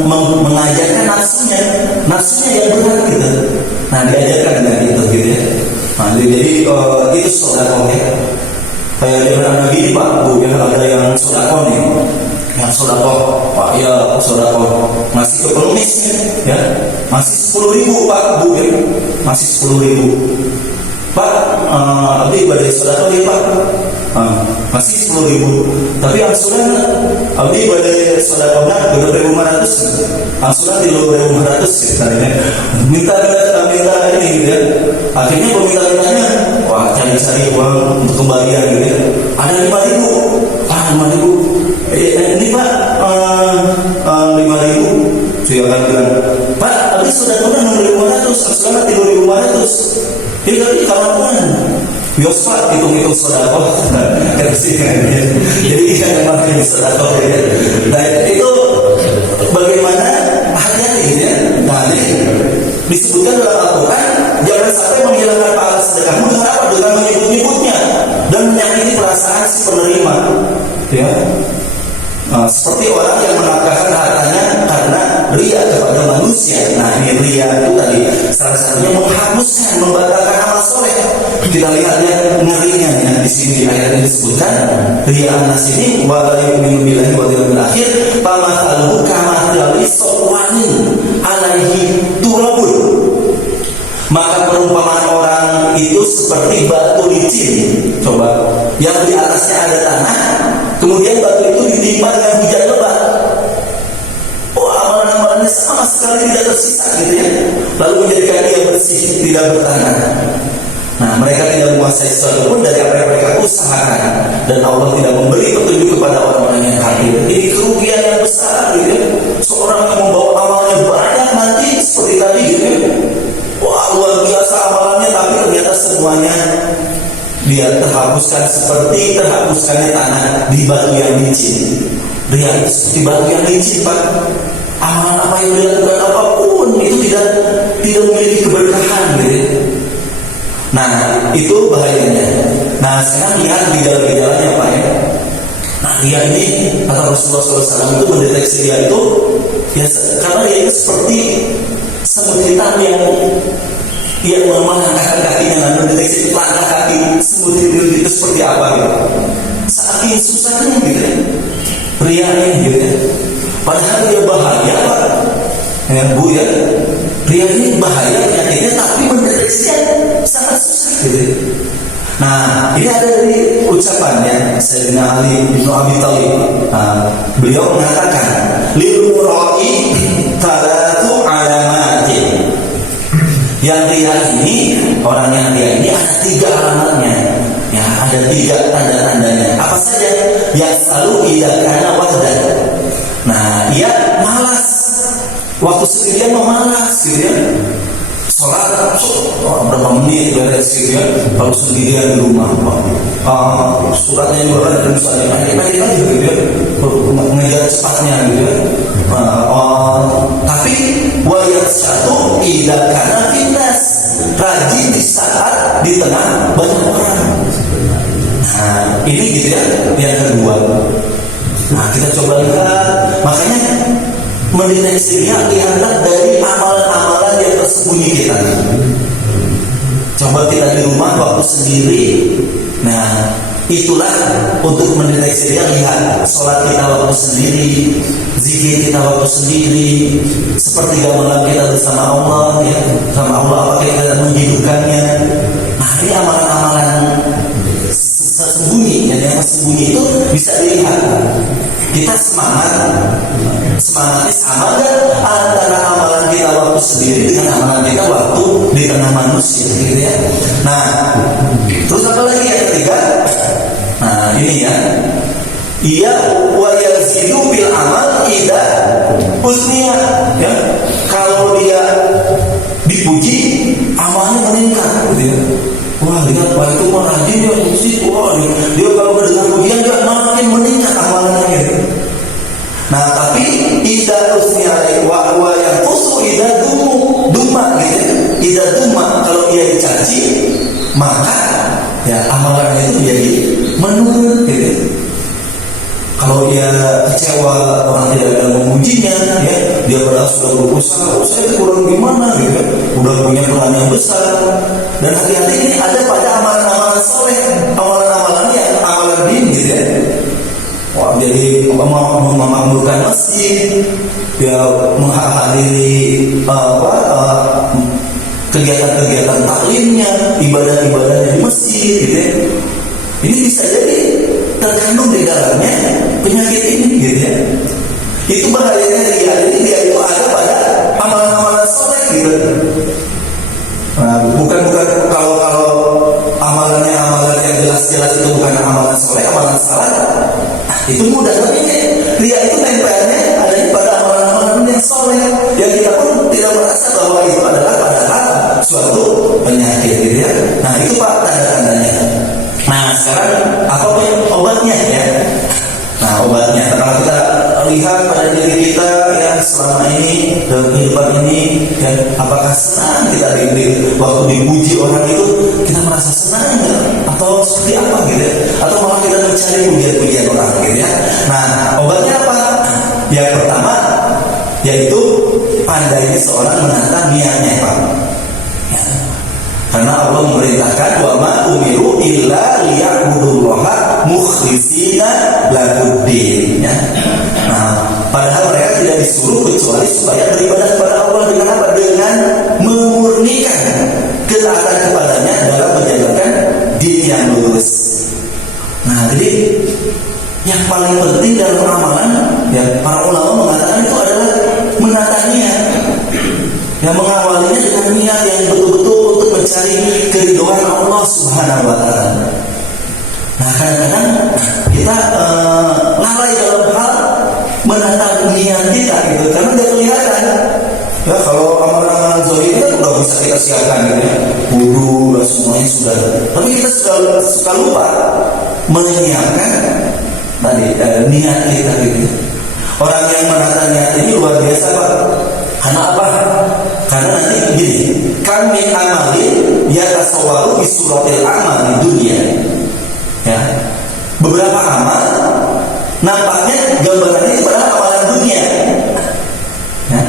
mengajarkan nafsunya yang berat gitu. Nah, diajarkan dengan itu gitu ya. Nah, jadi itu sedekah ya. Kayak zaman Nabi Pak Bu ya, ada yang sedekah nih. Yang sedekah Pak ya, sedekah ngasih ke pengemis ya. Masih 10.000 Pak Bu ya. Masih 10.000. Pak, abdi badai sedekah ya Pak. Masih 10.000. Tapi angsuran abdi badai sedekahnya 2.500. Angsuran 3.500 katanya. Minta ini gitu ya. Akhirnya peminta-mintanya wah cari uang untuk kembalian gitu ya. Ada 5.000. Pak 5.000. Ini Pak 5.000. Saya akan bilang, Pak, abdi sedekahnya 6.500, angsuran 3.500. Jadi kawan-kawan Yosfa hitung-hitung sedekah jadi yang makin sedekah ya. Nah itu bagaimana hati-hati ya. Nah ini disebutkan dalam Al-Quran, jangan sampai menghilangkan pahala sedekahmu dengan apa? Dengan menyebut-nyebutnya dan menyakiti perasaan si penerima ya. Seperti orang yang menafkahkan hartanya karena ria kepada manusia. Nah ini ria itu tadi salah satunya menghapuskan, membatalkan amal soleh. Kita lihat ya ngerinya ya, di sini ayat ini disebutkan ria anas ini wala yu'minu billahi wal yawmil akhir famathaluhu kamathali sawwanin alaihi turabun. Maka perumpamaan orang itu seperti batu licin, coba, yang di atasnya ada tanah, kemudian batu itu ditimpa dengan hujan lebat. Amalan-amalannya sama sekali tidak tersisa gitu ya. Lalu menjadikan dia bersih, tidak bertanah. Nah, mereka tidak menguasai sesuatu pun dari apa yang mereka usahakan, dan Allah tidak memberi petunjuk kepada orang-orang yang kafir. Ini kerugian yang besar gitu ya. Seorang yang membawa amalnya banyak nanti seperti tadi gitu ya. Wah, luar biasa amalannya, tapi ternyata semuanya dia terhapuskan seperti terhapuskannya tanah di batu yang licin. Ria itu seperti batu yang licin Pak. Amalan apa yang dilakukan apapun itu tidak memiliki keberkahan gitu. Nah itu bahayanya. Nah sekarang lihat gejala-gejalanya Pak ya. Nah ria ini kata Rasulullah SAW itu mendeteksi dia itu ya, karena dia itu seperti semut hitam yang melangkahkan kakinya, dan mendeteksi langkah kaki semut hitam itu seperti apa gitu. Saking susahnya gitu ya. Ria ini gitu ya. Padahal dia bahaya Pak ya Bu ya. Ria ini bahaya penyakitnya, tapi mendeteksinya sangat susah gitu. Nah ini ada dari ucapannya Sayyidina Ali bin Abi Thalib. Beliau mengatakan lil mura'i talatu alamatin. Yang ria ini, orang yang ria ini ada 3 alamatnya ya, ada 3 tanda-tandanya. Apa saja? Yang selalu idza kana wahdan. Nah, ia malas. Waktu sendirian memalas gitu ya. Sholat berapa menit beres gitu ya. Kalau sendirian di rumah, suratnya juga ada misalnya lagi gitu ya. Mengejar cepatnya gitu ya. Tapi wayat satu tidak karena fitness, rajin di saat di tengah banyak orang. Nah ini gitu ya yang kedua. Nah kita coba lihat, makanya mendeteksi lihatlah dari amalan-amalan yang tersembunyi kita. Coba kita di rumah waktu sendiri. Nah itulah untuk mendeteksi lihat sholat kita waktu sendiri, zikir kita waktu sendiri, sepertiga malam kita bersama Allah ya, sama Allah apakah kita menghidupkannya. Nah ini amalan-amalan sembunyi, yang sembunyi itu bisa dilihat. Kita semangatnya sama nggak antara amalan kita waktu sendiri dengan amalan kita waktu di tengah manusia gitu ya. Nah terus apa lagi yang ketiga? Nah ini ya, ia wa yazidu bil amal ida husniya ya. Kalau dia dipuji amalnya meningkat gitu ya. Wah lihat Pak itu mah rajin ya musik, wah dia kalau mendengar pujian dia makin meningkat amalnya gitu. Nah tapi ida husniya wa yang khusus ida duma gitu ya. Ida duma kalau dia dicaci maka ya amalannya itu jadi menurun gitu. Kalau dia kecewa orang tidak ada memujinya ya, dia padahal sudah berusaha, saya itu kurang gimana gitu ya, udah punya peran yang besar. Dan hati-hati ini ada pada amalan-amalan soleh, amalan-amalan yang amalan din gitu ya. Wah jadi memakmurkan masjid, ya menghadiri kegiatan-kegiatan taklimnya, ibadah-ibadahnya di masjid gitu ya. Ini bisa jadi terkandung di dalamnya penyakit ini gitu ya. Itu bahayanya dia itu ada pada amalan-amalan soleh gitu. Nah, bukan kalau amalannya amalan yang jelas-jelas itu bukan amalan soleh, amalan salah. Itu mudah, tapi dia itu tempelnya ada pada amalan-amalan yang soleh yang kita pun tidak merasa bahwa itu adalah padahal suatu penyakit gitu ya. Nah itu Pak tanda-tandanya. Nah sekarang apa obatnya ya? Nah obatnya kalau kita lihat pada diri kita ya selama ini dalam kehidupan ini ya, apakah senang kita waktu dipuji orang itu kita merasa senang ya? Atau seperti apa gitu ya? Atau malah kita mencari pujian-pujian orang gitu ya? Nah obatnya apa? Yang pertama yaitu pandainya seorang menata niatnya Pak. Karena Allah memerintahkan wa ma umiru illa liya'budullaha mukhlishina lahuddin ya. Nah, padahal mereka tidak disuruh kecuali supaya beribadah kepada Allah dengan apa? Dengan memurnikan ketaatan kepadanya dalam menjalankan din yang lurus. Nah, jadi yang paling penting dalam amalan ya para ulama mengatakan itu adalah menata niat. Yang mengawalinya dengan niat yang betul-betul untuk mencari keridhaan Allah Subhanahu wa Ta'ala. Nah kadang-kadang kita lalai dalam hal menata niat kita gitu, karena tidak kelihatan. Ya kalau amalan-amalan zahir kan udah bisa kita siapkan gitu ya, wudu dan semuanya sudah. Tapi kita suka lupa menyiapkan tadi niat kita gitu. Orang yang menata niat ini luar biasa Pak. Karena apa? Karena nanti begini, kami amalin yatasawwaru bi suratil amal di dunia. Ya. Beberapa amal nampaknya gambarannya itu adalah amalan dunia. Ya.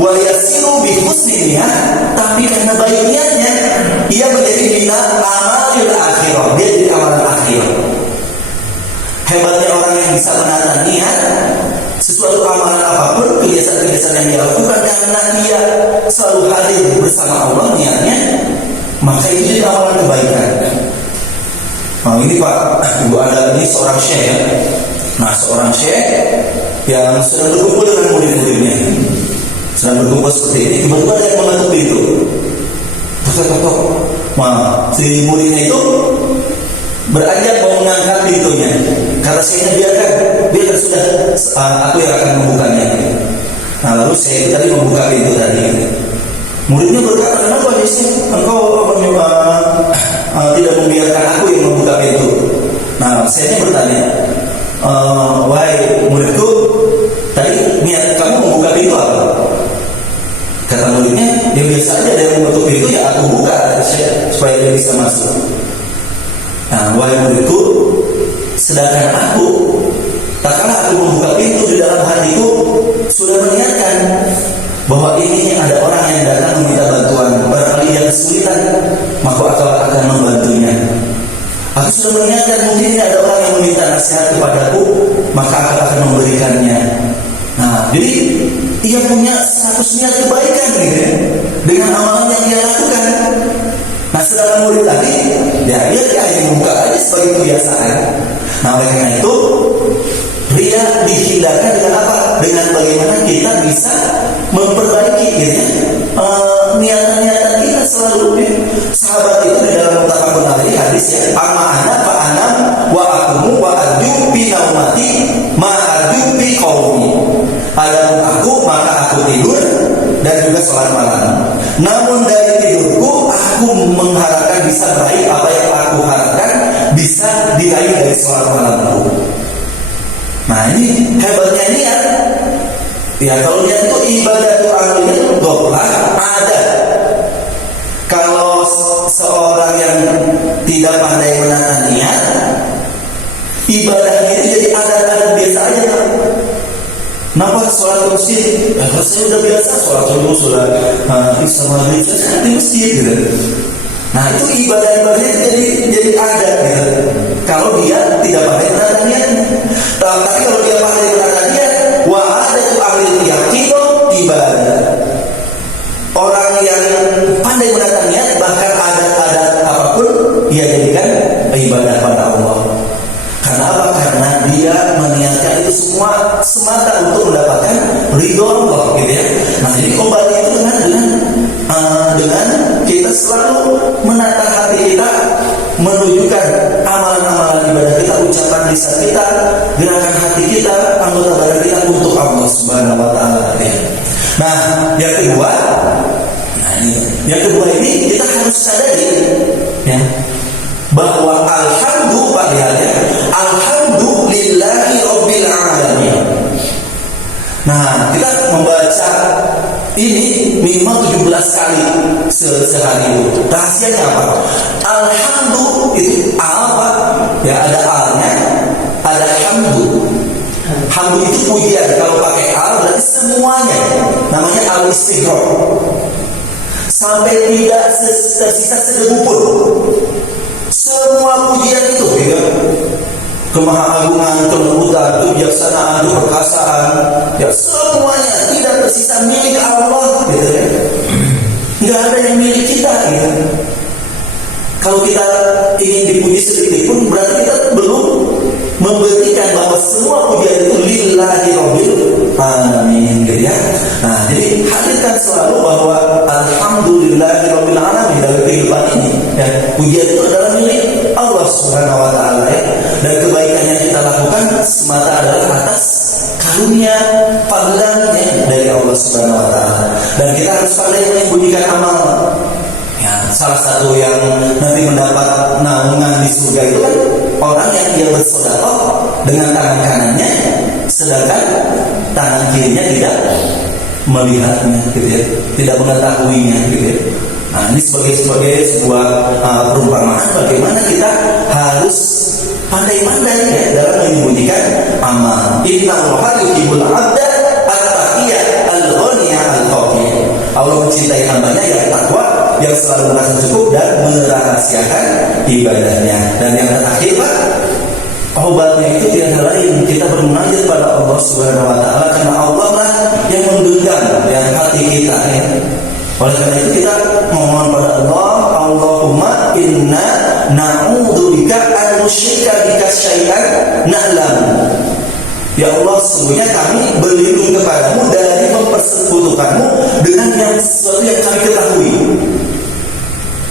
Wa yasiru bi husniha, tapi karena baik niatnya ia menjadi minal amalil akhirah, dia jadi amalan akhir. Hebatnya orang yang bisa menata niat sesuatu amalan apapun, kebiasaan-kebiasaan yang dia lakukan karena dia selalu hadir bersama Allah niatnya, maka itu jadi amalan kebaikan. Nah ini Pak, Ibu ada ini seorang syekh ya. Nah seorang syekh yang sedang berkumpul dengan murid-muridnya, sedang berkumpul seperti ini, tiba-tiba ada yang mengetuk pintu. Tok. Nah si muridnya itu beranjak mau mengangkat pintunya. Kata saya biarkan sudah, aku yang akan membukanya. Nah lalu saya tadi membuka pintu tadi. Muridnya berkata, kenapa sih engkau tidak membiarkan aku yang membuka pintu? Nah saya bertanya, wahai muridku, biasa aja dia membentuk pintu, ya aku buka supaya dia bisa masuk. Nah, wahai muridku, sedangkan aku, tak kala aku membuka pintu di dalam hatiku, sudah meniatkan bahwa ini ada orang yang datang meminta bantuan, barangkali dia kesulitan, maka aku akan membantunya. Aku sudah meniatkan mungkin ini ada orang yang meminta nasihat kepadaku, maka aku akan memberikannya. Nah, jadi ia punya 100 niat kebaikan gitu ya, dengan amalan yang dia lakukan. Nah, sedangkan murid tadi, ya dia hanya membuka aja sebagai kebiasaan. Nah, oleh karena itu, ria dihindarkan dengan apa? Dengan bagaimana kita bisa memperbaiki gitu ya, niatan-niatan kita selalu ya. Sahabat itu di dalam muttafaqun alaihi hadis ya, amma ana fa anam wa aqumu wa arju bi naumati ma arju bi qaumi. Adapun aku, maka aku tidur dan juga sholat malam. Namun dari tidurku aku mengharapkan bisa meraih apa yang aku harapkan bisa diraih dari sholat malamku. Nah, ini hebatnya niat. Ya, kalau niat itu ibadah artinya goplah ada. Kalau seorang yang tidak pandai menata niat, ibadahnya itu jadi adat-adat biasa aja. Kenapa sholat di masjid? Kalau saya udah biasa sholat dulu, sholat isya maghrib, saya di masjid gitu. Nah, itu ibadah-ibadahnya jadi adat gitu. Kalau dia tidak pandai menata niatnya. Tapi kalau dia pandai menata niat, wa adatu ahli yaqidu ibadah. Orang yang pandai menata niat, bahkan adat-adat apapun dia jadikan ibadah pada Allah. Karena apa? Karena dia meniatkan itu semua semata untuk mendapatkan ridho Allah gitu ya. Nah, jadi obatnya itu dengan kita selalu menata hati kita, menunjukkan amalan-amalan ibadah kita, ucapan lisan kita, gerakan hati kita, anggota badan kita untuk Allah Subhanahu wa taala ya. Nah, yang kedua ini kita harus sadari ya, bahwa alhamdulillahi rabbil alamin. Nah, kita membaca ini minimal 17 kali sehari itu. Rahasianya apa? Alhamdulillah itu apa? Ya, ada alnya, ada hamdu. Hamdu itu pujian. Kalau pakai al berarti semuanya. Namanya al-istighraq. Sampai tidak tersisa sedebu pun. Semua pujian itu ya. Kemahagungan, kelembutan, kebijaksanaan, keperkasaan, ya semuanya tidak tersisa milik Allah gitu ya. Nggak ada yang milik kita gitu. Kalau kita ingin dipuji sedikit pun berarti kita belum membuktikan bahwa semua pujian itu lillahi rabbil alamin gitu ya. Nah, jadi hadirkan selalu bahwa alhamdulillahi rabbil alamin dalam kehidupan ini ya. Pujian itu adalah milik Allah Subhanahu wa taala ya. Dan kebaikan yang kita lakukan semata adalah atas karunia fadlan-Nya dari Allah Subhanahu wa taala. Dan kita harus pandai menyembunyikan amal. Ya, salah satu yang nanti mendapat naungan di surga itu kan orang yang dia bersedekah dengan tangan kanannya, sedangkan tangan kirinya tidak melihatnya, gitu ya, tidak mengetahuinya, gitu ya. Nah, ini sebagai sebuah perumpamaan bagaimana kita harus pandai-pandai ya dalam menyembunyikan amal. Innallaha yuhibbul 'abda at-taqiyya al-ghaniya al-qawiyya. Allah mencintai hambanya yang takwa, yang selalu merasa cukup dan merahasiakan ibadahnya. Dan yang terakhir Pak, obatnya itu tiada lain kita bermunajat pada Allah Subhanahu wa taala, karena Allah lah yang menggenggam yang hati kita ya. Oleh karena itu kita memohon pada Allah, Allahumma inna na'udzubika an nusyrika bika syai'an na'lam. Ya Allah, sesungguhnya kami berlindung kepadamu dari mempersekutukanmu dengan yang sesuatu yang kami ketahui.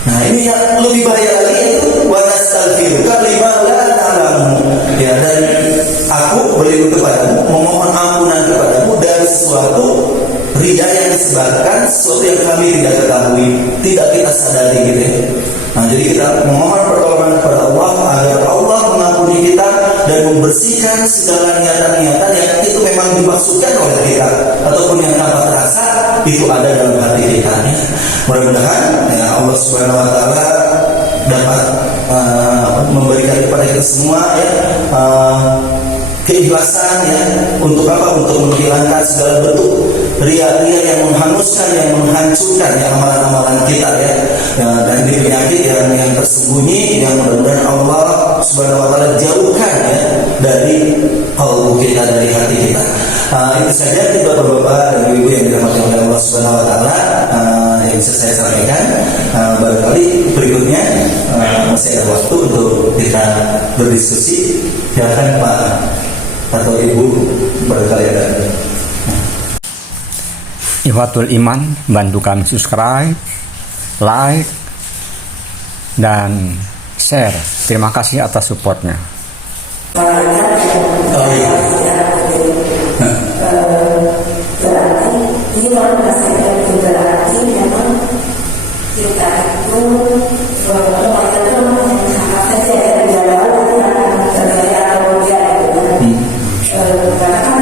Nah, ini yang lebih bahaya lagi yaitu wa nastaghfiruka lima la na'lamu. Ya, dan aku berlindung kepadamu, memohon ampunan kepadamu dari sesuatu ria yang disebabkan sesuatu yang kami tidak ketahui, tidak kita sadari gitu ya. Nah, jadi kita memohon pertolongan kepada Allah agar Allah mengampuni kita dan membersihkan segala niatan-niatan yang itu memang dimaksudkan oleh kita ataupun yang tanpa terasa itu ada dalam hati kita. Ya. Mudah-mudahan ya Allah Subhanahu Wa Taala dapat memberikan kepada kita semua ya keikhlasan ya untuk apa? Untuk menghilangkan segala bentuk ria-ria yang menghanguskan, yang menghancurkan ya amalan-amalan kita ya. Dan di penyakit yang tersembunyi yang mudah-mudahan Allah Subhanahu Wa Taala jauhkan ya dari kalbu kita, dari hati kita. Itu saja bapak-bapak dan ibu yang dirahmati oleh Allah Subhanahu Wa Taala yang bisa saya sampaikan. Barangkali berikutnya masih ada waktu untuk kita berdiskusi. Silakan Pak atau Ibu, barangkali ada. Ikhwatul Iman, bantu kami subscribe, like, dan share. Terima kasih atas supportnya. Oh iya. Berarti ini orang merasakan berarti memang kita itu mulai itu apa saja ya di dalam terjadi atau tidak itu karena kan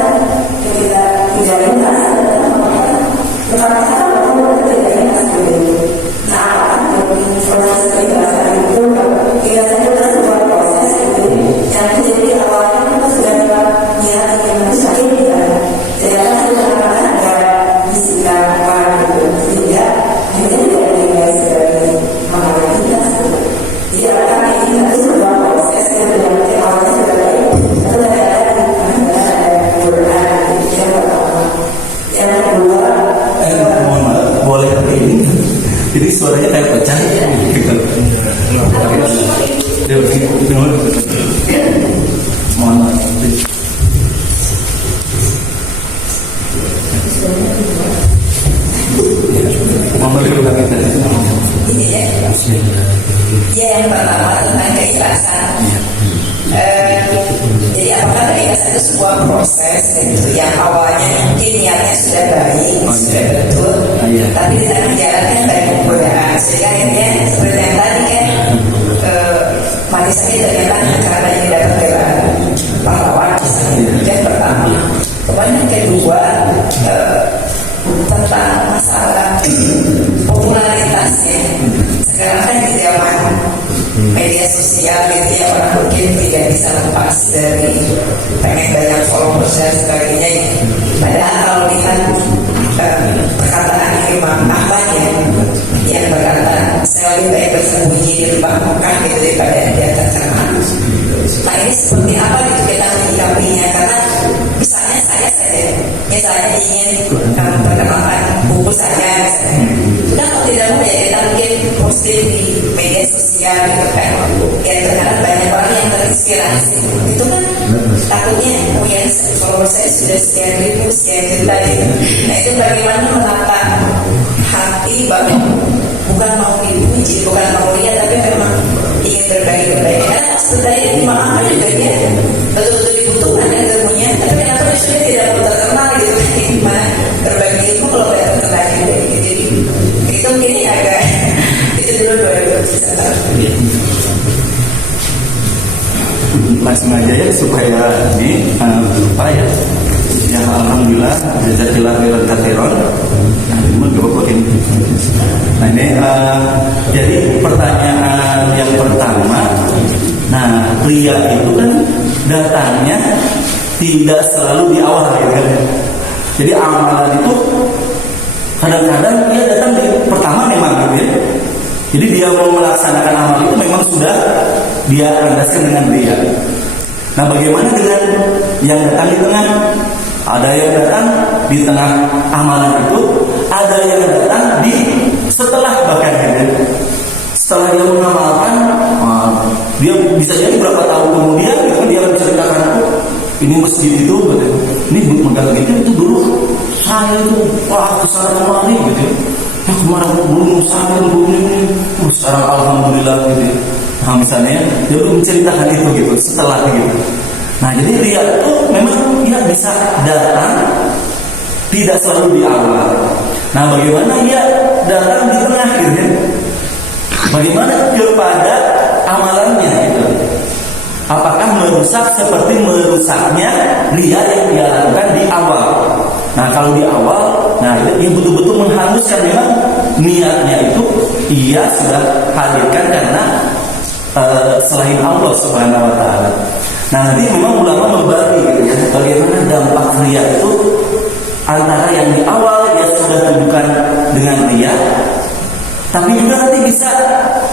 kita tidak ingat karena kita tidak ingat seperti itu. Nah proses keikhlasan itu biasanya adalah sebuah proses itu yang menjadi awalnya itu sudah niat yang sakit ya. Jadi sudah ada bisikan apa gitu sehingga ini tidak dinilai sebagai amalan kita. Jadi karena ini itu sebuah proses yang awalnya sudah baik itu ada yang kedua Mohon maaf, boleh pakai ini? Jadi suaranya kayak pecah ya gitu. Mohon maaf. ini ya. Ya yang pertama tentang keikhlasan. Jadi apakah keikhlasan itu sebuah proses gitu, yang awalnya mungkin niatnya sudah baik, sudah betul, tapi di dalam jalannya banyak godaan sehingga akhirnya seperti yang tadi kan mati sakit ternyata karena ini dapat gelar pahlawan misalnya. Yang pertama. Kemudian yang kedua tentang masalah popularitas ya. Sekarang kan di zaman media sosial gitu ya, orang mungkin tidak bisa lepas dari pengen banyak followers dan sebagainya ya. Padahal kalau lihat perkataan Imam Ahmad yang berkata saya lebih baik bersembunyi di lubang Mekah gitu daripada di atas terkenal. Nah ini seperti apa gitu kita menyikapinya, karena misalnya saya ingin memperkenalkan buku saya misalnya, sudah kalau tidak mau ya kita mungkin posting di media sosial gitu kan, ya terkadang banyak orang yang terinspirasi itu kan takutnya punya follower saya sudah sekian ribu, sekian juta gitu. Nah itu bagaimana menata hati bahwa bukan mau dipuji, bukan mau lihat, tapi memang ingin berbagi kebaikan. Karena sebenarnya di mana juga dia betul-betul dibutuhkan ilmunya, tapi kenapa dia tidak perlu terkenal gitu kan? Gimana berbagi ilmu kalau tidak terkenal juga gitu. Jadi itu mungkin agak itu dulu baru bisa tahu. Mas sengaja ya supaya ini apa ya? Ya alhamdulillah jazakallahu khairan katsiran. Nah ini jadi pertanyaan yang pertama, nah ria itu kan datangnya tidak selalu di awal ya kan. Jadi amalan itu kadang-kadang dia datang di pertama memang gitu ya. Jadi dia mau melaksanakan amal itu memang sudah dia landaskan dengan ria. Nah bagaimana dengan yang datang di tengah? Ada yang datang di tengah amalan itu, ada yang datang di setelah bahkan gitu. Setelah dia mengamalkan, dia bisa jadi berapa tahun kemudian gitu, dia menceritakan ini masjid itu, gitu. Ini megang itu dulu saya itu kesana kemari gitu. Ya kemarin belum saya belum ini, sekarang alhamdulillah gitu. Nah misalnya dia menceritakan itu gitu setelah gitu. Nah jadi ria itu memang dia bisa datang tidak selalu di awal. Nah bagaimana dia datang di tengah gitu ya? Bagaimana kepada amalannya gitu? apakah merusak seperti merusaknya ria yang dia lakukan di awal. Nah kalau di awal, nah itu betul-betul menghanguskan, memang niatnya itu ia sudah hadirkan karena selain Allah Subhanahu wa taala. Nah nanti memang ulama membagi gitu ya, bagaimana dampak ria itu antara yang di awal dia sudah tunjukkan dengan ria, tapi juga nanti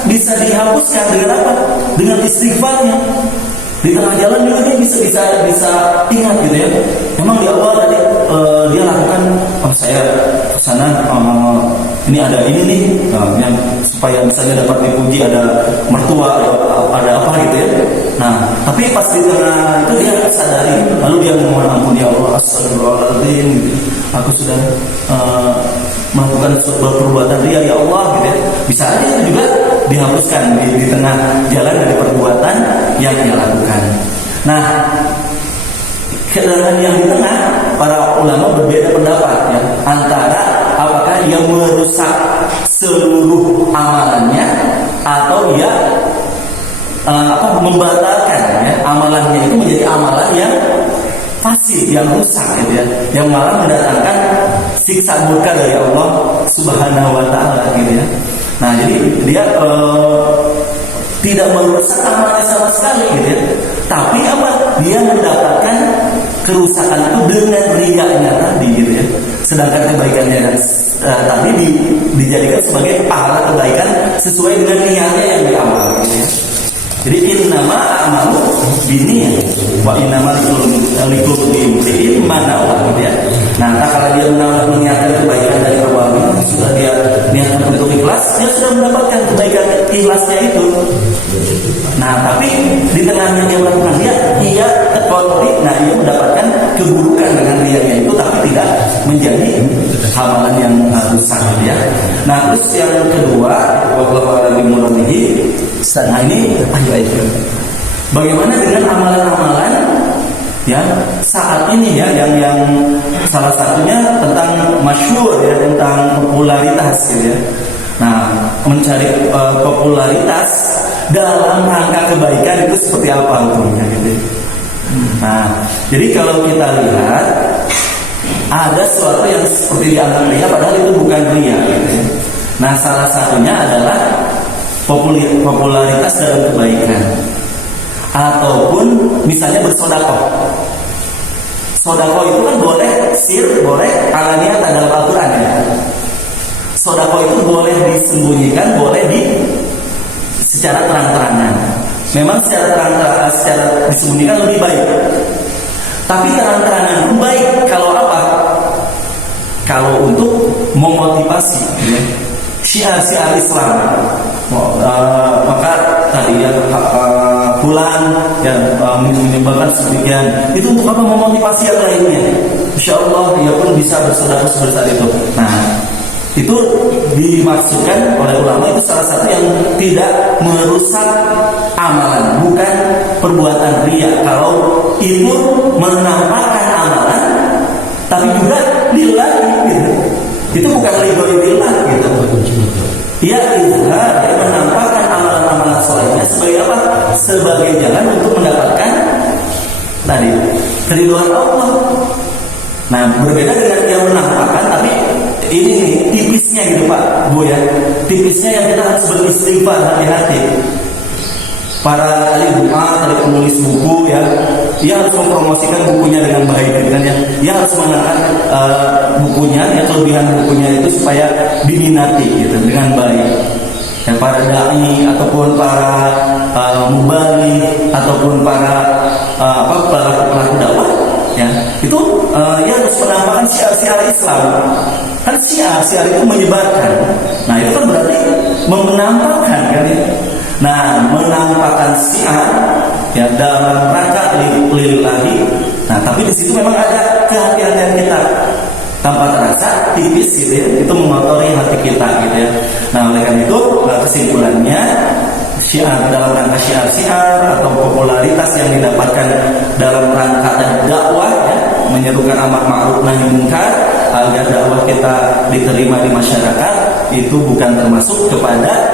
bisa dihapuskan dengan apa? Dengan istighfarnya. Di tengah jalan juga dia bisa ingat gitu ya. Memang di awal tadi dia lakukan, saya kesana ini ada ini nih, yang supaya misalnya dapat dipuji, ada mertua, ada apa gitu ya. Nah, tapi pas di tengah itu dia sadari, lalu dia memohon ampun, ya Allah, astagfirullahaladzim, gitu. Aku sudah melakukan suatu perbuatan ria, ya Allah, gitu ya. Bisa aja itu juga dihapuskan di tengah jalan dari perbuatan yang dia lakukan. Nah, keadaan yang di tengah, para ulama berbeda pendapat ya, antara apakah ia merusak seluruh amalannya atau ia membatalkan ya, amalannya itu menjadi amalan yang fasid, yang rusak gitu ya, yang malah mendatangkan siksa murka dari Allah Subhanahu wa taala gitu ya. Nah, jadi dia tidak merusak amalnya sama sekali gitu ya. Tapi apa? Dia mendapatkan kerusakan itu dengan riaknya tadi gitu ya. Sedangkan kebaikannya tadi dijadikan sebagai pahala kebaikan sesuai dengan niatnya yang di awal gitu ya. Jadi innama a'malu binniyat wa innama likulli imri'in ma nawa gitu ya. Nah, kalau dia meniatkan kebaikan dari awal itu sudah dia niatkan untuk ikhlas, dia sudah mendapatkan kebaikan ikhlasnya itu. Nah, tapi di tengahnya dia melakukan ia terkotori, nah ia mendapatkan keburukan dengan riaknya itu, tapi tidak menjadi amalan yang rusak ya. Nah, terus yang kedua, wallahu a'lam bishawab. Nah, ini bagaimana dengan amalan-amalan ya saat ini ya, yang salah satunya tentang masyhur ya, tentang popularitas gitu ya. Nah, mencari popularitas dalam rangka kebaikan itu seperti apa hukumnya gitu. Nah, jadi kalau kita lihat ada sesuatu yang seperti dianggap ria padahal itu bukan ria gitu ya. Nah, salah satunya adalah popularitas dalam kebaikan, ataupun misalnya bersodakoh. Sodakoh itu kan boleh sir, boleh alaniah dalam Al-Quran ya. Sodakoh itu boleh disembunyikan, boleh secara terang-terangan. Memang secara disembunyikan lebih baik. Tapi terang-terangan lebih baik kalau apa? Kalau untuk memotivasi ya, syiar-syiar Islam. Maka tadi ya bulan yang menyebabkan sedemikian itu untuk apa? Memotivasi yang lainnya. Insya Allah dia pun bisa bersedekah seperti saat itu. Nah, itu dimaksudkan oleh ulama itu salah satu yang tidak merusak amalan, bukan perbuatan ria. Kalau itu menampakkan amalan tapi juga lillahi gitu. Itu bukan lighairiillah gitu. Ia izhar, dia menampakkan amalan-amalan solehnya sebagai apa? Sebagai jalan untuk mendapatkan tadi keridhaan Allah. Nah, berbeda dengan yang menampakkan, tapi ini nih, tipisnya gitu Pak Bu ya, tipisnya yang kita harus beristighfar, hati-hati. Para tadi penulis buku ya, dia harus mempromosikan bukunya dengan baik kan ya. Dia harus mengangkat bukunya, ya kelebihan bukunya itu supaya diminati gitu dengan baik. Dan para dai ataupun para mubali ataupun para pelaku dakwah ya, itu dia harus menampakkan syiar-syiar Islam. Kan syiar itu menyebarkan. Nah, itu kan berarti menampakkan kan ya. Nah, menampakkan syiar ya dalam rangka lillahi. Nah, tapi di situ memang ada kehati-hatian kita. Tanpa terasa tipis gitu ya, itu mengotori hati kita gitu ya. Nah, oleh karena itu kesimpulannya, syiar dalam rangka syiar atau popularitas yang didapatkan dalam rangka dakwah ya, menyerukan amar ma'ruf nahi munkar agar dakwah kita diterima di masyarakat, itu bukan termasuk kepada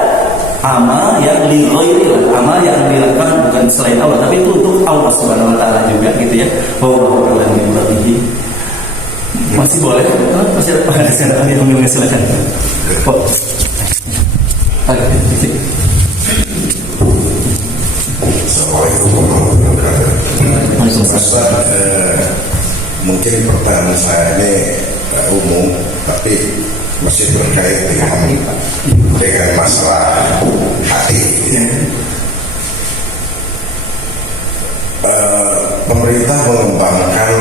amal yang li ghairillah, amal yang dilakukan bukan selain Allah, tapi itu untuk Allah Subhanahu wa taala juga gitu ya. Wallahu a'lam bishawab. Masih boleh? Masih ada yang ingin silakan. Oh. Assalamualaikum warahmatullahi wabarakatuh. Ustaz, mungkin pertanyaan saya ini umum, tapi masih terkait dengan masalah hati. Ya. Pemerintah mengembangkan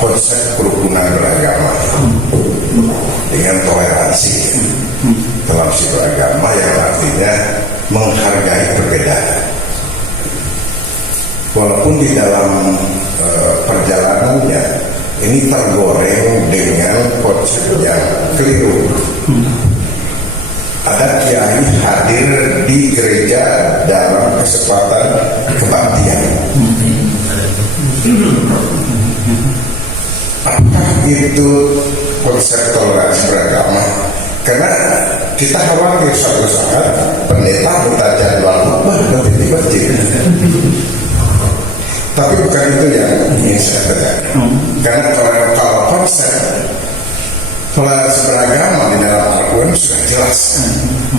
konsep kerukunan beragama dengan toleransi dalam satu agama yang artinya menghargai perbedaan. Walaupun di dalam perjalanannya ini tergoreng dengan konsep yang keliru. Ada kiai hadir di gereja dalam kesempatan kebaktian. Apakah itu konsep toleransi beragama? Karena kita khawatir suatu saat pendeta minta jadwal khotbah nanti di masjid. Tapi bukan itu yang ingin saya katakan. Karena kalau konsep toleransi beragama di dalam Al-Quran sudah jelas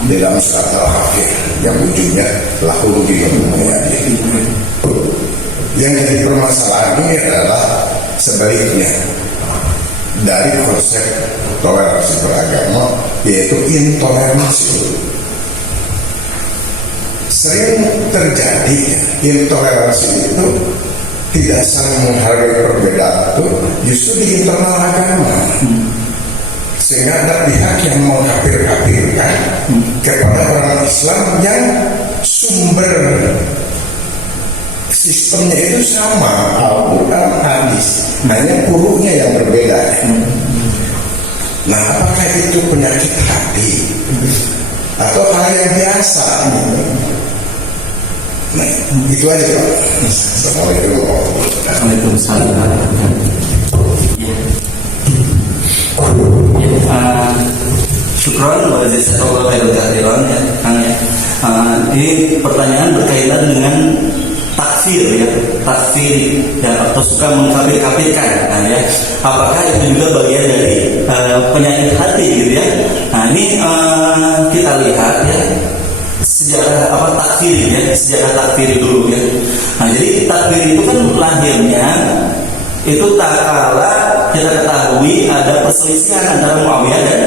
di dalam surat Al-Hafir yang ujungnya lahum dinihum waliyadin. Yang jadi permasalahan ini adalah sebaliknya dari konsep toleransi beragama, yaitu intoleransi. Sering terjadi intoleransi itu tidak saling menghargai perbedaan itu justru di internal agama, sehingga ada pihak yang mengkafir-kafirkan kepada orang Islam yang sumber sistemnya itu sama, Al-Quran, hadis, hanya hurufnya yang berbeda. Nah, apakah itu penyakit hati atau hal yang biasa? Nah, itu aja Pak. Assalamualaikum warahmatullahi wabarakatuh. Syukron wa jazakallahu khairan ya, Kang ya. Ini pertanyaan berkaitan dengan takfir ya, takfir ya, atau suka mengkafir-kafirkan ya. Apakah itu juga bagian dari penyakit hati gitu ya? Nah, ini kita lihat ya sejarah takfir ya, sejarah takfir dulu ya. Nah, jadi takfir itu kan lahirnya itu tak kala kita ketahui ada perselisihan antara Muawiyah dan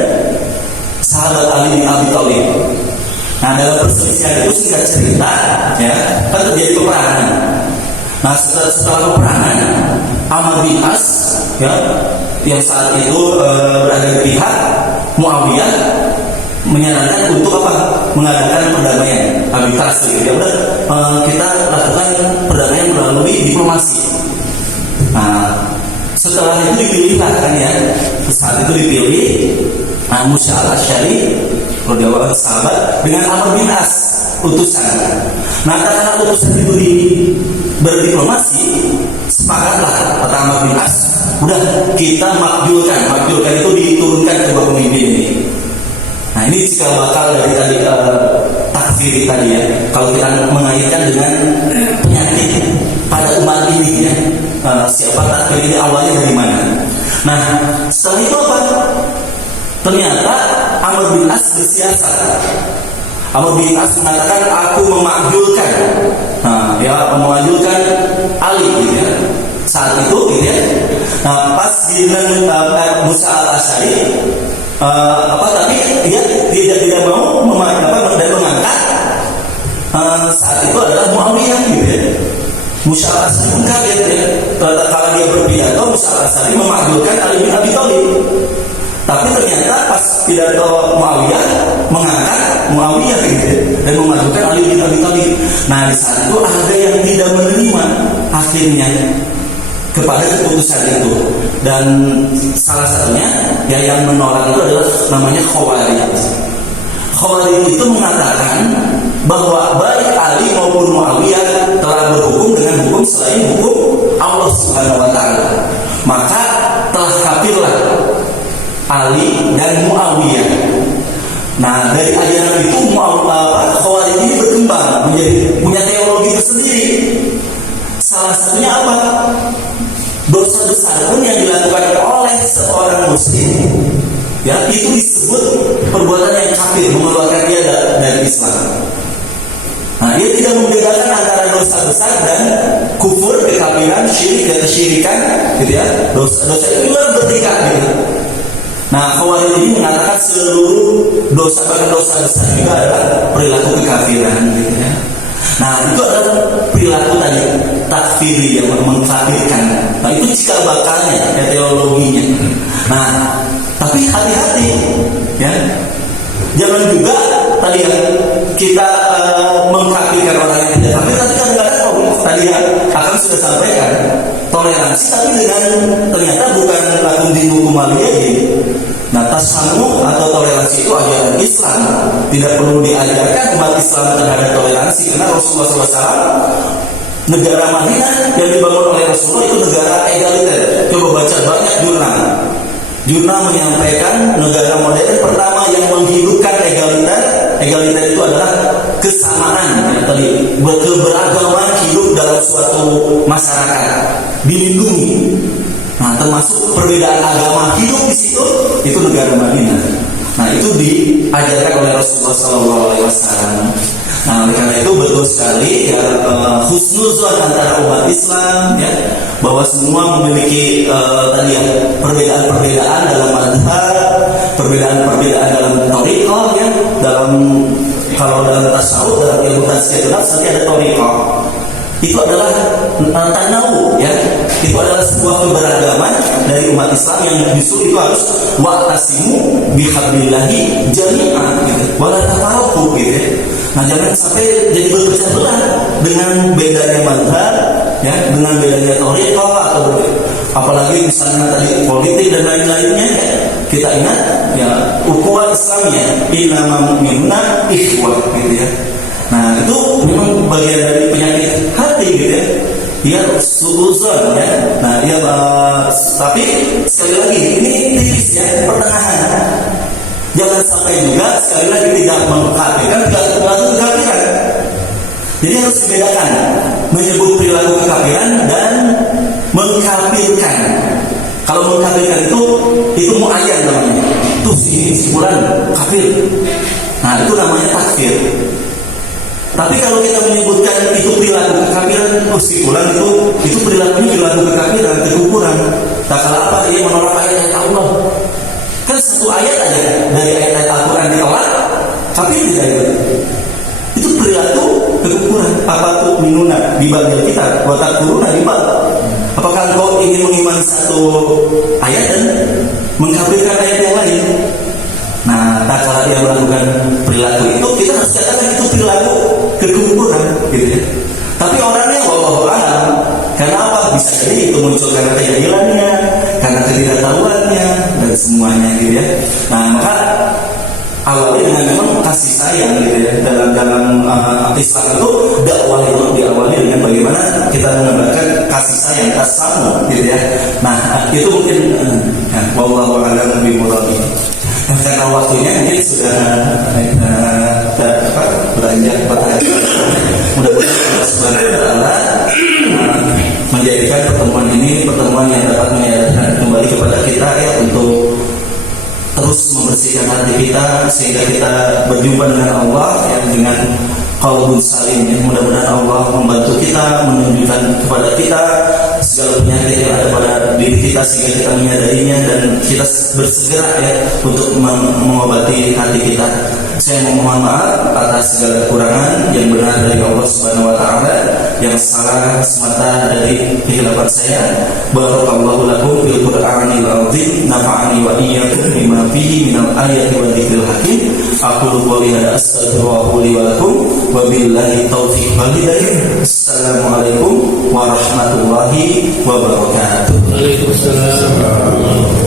sahabat Ali bin Abi Thalib. Nah, dalam perselisihan itu singkat cerita ya, kan terjadi peperangan. Nah, setelah peperangan, Amr bin As ya, yang saat itu berada di pihak Muawiyah, menyarankan untuk apa? Mengadakan perdamaian, arbitrase. Ya udah, kita lakukan perdamaian melalui diplomasi. Nah, setelah itu dipilihlah kan ya, saat itu dipilih Musa al-Asy'ari radhiyallahu anhu sahabat dengan Amr bin As utusan. Nah, karena utusan itu berdiplomasi, sepakatlah kata Amr bin As, udah kita makjulkan itu diturunkan ke bawah pemimpin ini. Nah, ini cikal bakal dari tadi takfir tadi ya. Kalau kita mengaitkan dengan penyakit pada umat ini ya, siapa takfir ini awalnya dari mana? Nah, setelah itu apa? Ternyata Amr bin As bersiasat. Amr bin As mengatakan aku memakjulkan, memakjulkan Ali gitu ya. Saat itu gitu ya. Nah, pas dengan Musa al-Asy'ari tapi dia tidak mau dan mengangkat saat itu adalah Muawiyah gitu ya. Musa al-Asy'ari pun kaget ya. Kalau dia berpidato, Musa al-Asy'ari memakjulkan Ali bin Abi Thalib. Tapi ternyata pas pidato Muawiyah mengangkat Muawiyah gitu ya, dan memajukan Ali bin Abi Thalib. Nah, di saat itu ada yang tidak menerima akhirnya kepada keputusan itu, dan salah satunya ya yang menolak itu adalah namanya Khawarij. Khawarij itu mengatakan bahwa baik Ali maupun Muawiyah telah berhukum dengan hukum selain hukum Allah Subhanahu wa taala. Maka telah kafirlah Ali dan Muawiyah. Nah, dari ajaran itu Khawarij menjadi punya teologi tersendiri. Salah satunya apa? Dosa besar pun yang dilakukan oleh seorang muslim, ya, itu disebut perbuatan yang kafir, mengeluarkan dia dari Islam. Nah, dia tidak membedakan antara dosa besar dan kufur, kekafiran, syirik, dan kesyirikan, gitu ya. Dosa itu juga bertingkat, gitu. Nah, Khawarij ini mengatakan seluruh dosa, bahkan dosa besar juga adalah perilaku kekafiran, gitu ya. Nah, itu adalah perilaku tadi takfiri yang mengkafirkan. Nah, itu cikal bakalnya, ya, teologinya. Nah, tapi hati-hati, ya. Jangan juga tadi ya kita mengkafirkan orang yang tidak kafir, tapi kadang-kadang tadi ya akan sudah sampaikan toleransi, tapi dengan ternyata bukan lakum dinukum waliyadin. Nah, tasamuh atau toleransi itu ajaran Islam, tidak perlu diajarkan umat Islam terhadap toleransi, karena Rasulullah SAW, negara Madinah yang dibangun oleh Rasulullah itu negara egaliter. Coba baca banyak jurnal menyampaikan negara modern pertama yang menghidupkan egaliter. Egaliter itu adalah kesamaan, ya, tadi berkeberagaman hidup dalam suatu masyarakat dilindungi. Nah, termasuk perbedaan agama hidup di situ, itu negara Madinah. Nah, itu diajarkan oleh Rasulullah SAW. Nah, oleh karena itu betul sekali ya, husnuzon antara umat Islam, ya, bahwa semua memiliki tadi ya perbedaan-perbedaan dalam madhab, perbedaan-perbedaan dalam thariqah, ya, kalau dalam tasawuf, dalam ilmu tasawuf nanti ada thariqah. Itu adalah tanawu, ya. Itu adalah sebuah keberagaman dari umat Islam yang justru itu harus wa'tasimu bihablillahi jami'an, gitu. Wala tafarraqu, gitu ya. Nah, jangan sampai jadi berpecah belah dengan bedanya mazhab, ya, dengan bedanya thariqah, atau apalagi misalnya tadi politik dan lain-lainnya, ya. Kita ingat ya ukhuwah Islamnya, innamal mu'minuna ikhwah, gitu ya. Nah, itu memang bagian dari penyakit hati, gitu ya. Dia suuzon, ya. Nah, dia tapi sekali lagi ini tipis, ya, pertengahan. Jangan sampai juga sekali lagi tidak mengkafirkan, tidak melakukan kekafiran. Jadi harus dibedakan menyebut perilaku kekafiran dan mengkafirkan. Kalau mengkafirkan itu muayyan namanya. Tuh si fulan kafir. Nah, itu namanya takfir. Tapi kalau kita menyebutkan itu perilaku kekafiran, si fulan itu perilakunya perilaku kekafiran, kekufuran. Tak kalah apa dia menolak ayat Allah. Kan satu ayat aja dari ayat Al-Quran ditolak, tapi tidak itu perilaku kekufuran. Apa tuh minuna di bagian kita, watak kuruna di bal. Apakah engkau ingin mengimani satu ayat dan mengkafirkan ayat yang lain? Nah, tak kalah dia melakukan perilaku itu, kita harus katakan itu perilaku kekufuran, gitu ya. Tapi orangnya wallahu a'lam. Kenapa? Bisa jadi itu muncul karena kejahilannya, karena ketidaktahuannya, dan semuanya, gitu ya. Nah, maka awalnya dengan memang kasih sayang, gitu ya. Dalam Islam itu dakwah itu diawali dengan bagaimana kita mengabarkan kasih sayang, tasamuh, gitu ya. Nah, itu mungkin wallahu a'lam bimuradi. Karena waktunya mungkin sudah beranjak pada mudah-mudahan Allah Subhanahu wa taala menjadikan pertemuan ini pertemuan yang dapat menyadarkan kembali kepada kita, ya, untuk terus membersihkan hati kita sehingga kita berjumpa dengan Allah, ya, dengan qalbun salim, ya. Mudah-mudahan Allah membantu kita, menunjukkan kepada kita segala penyakit yang ada pada diri kita sehingga kita menyadarinya dan kita bersegera, ya, untuk mengobati hati kita. Saya mohon maaf atas segala kekurangan, yang benar dari Allah Subhanahu wa taala, yang salah semata dari kehilapan saya. Barakallahu lakum fil Qur'anil azim, nafa'ani wa iyyakum bima fihi minal ayati wa dzikril hakim. Aqulu qouli hadza astaghfirullah li wa lakum wa billahi taufiq wal hidayah. Assalamualaikum warahmatullahi wabarakatuh. Waalaikumsalam.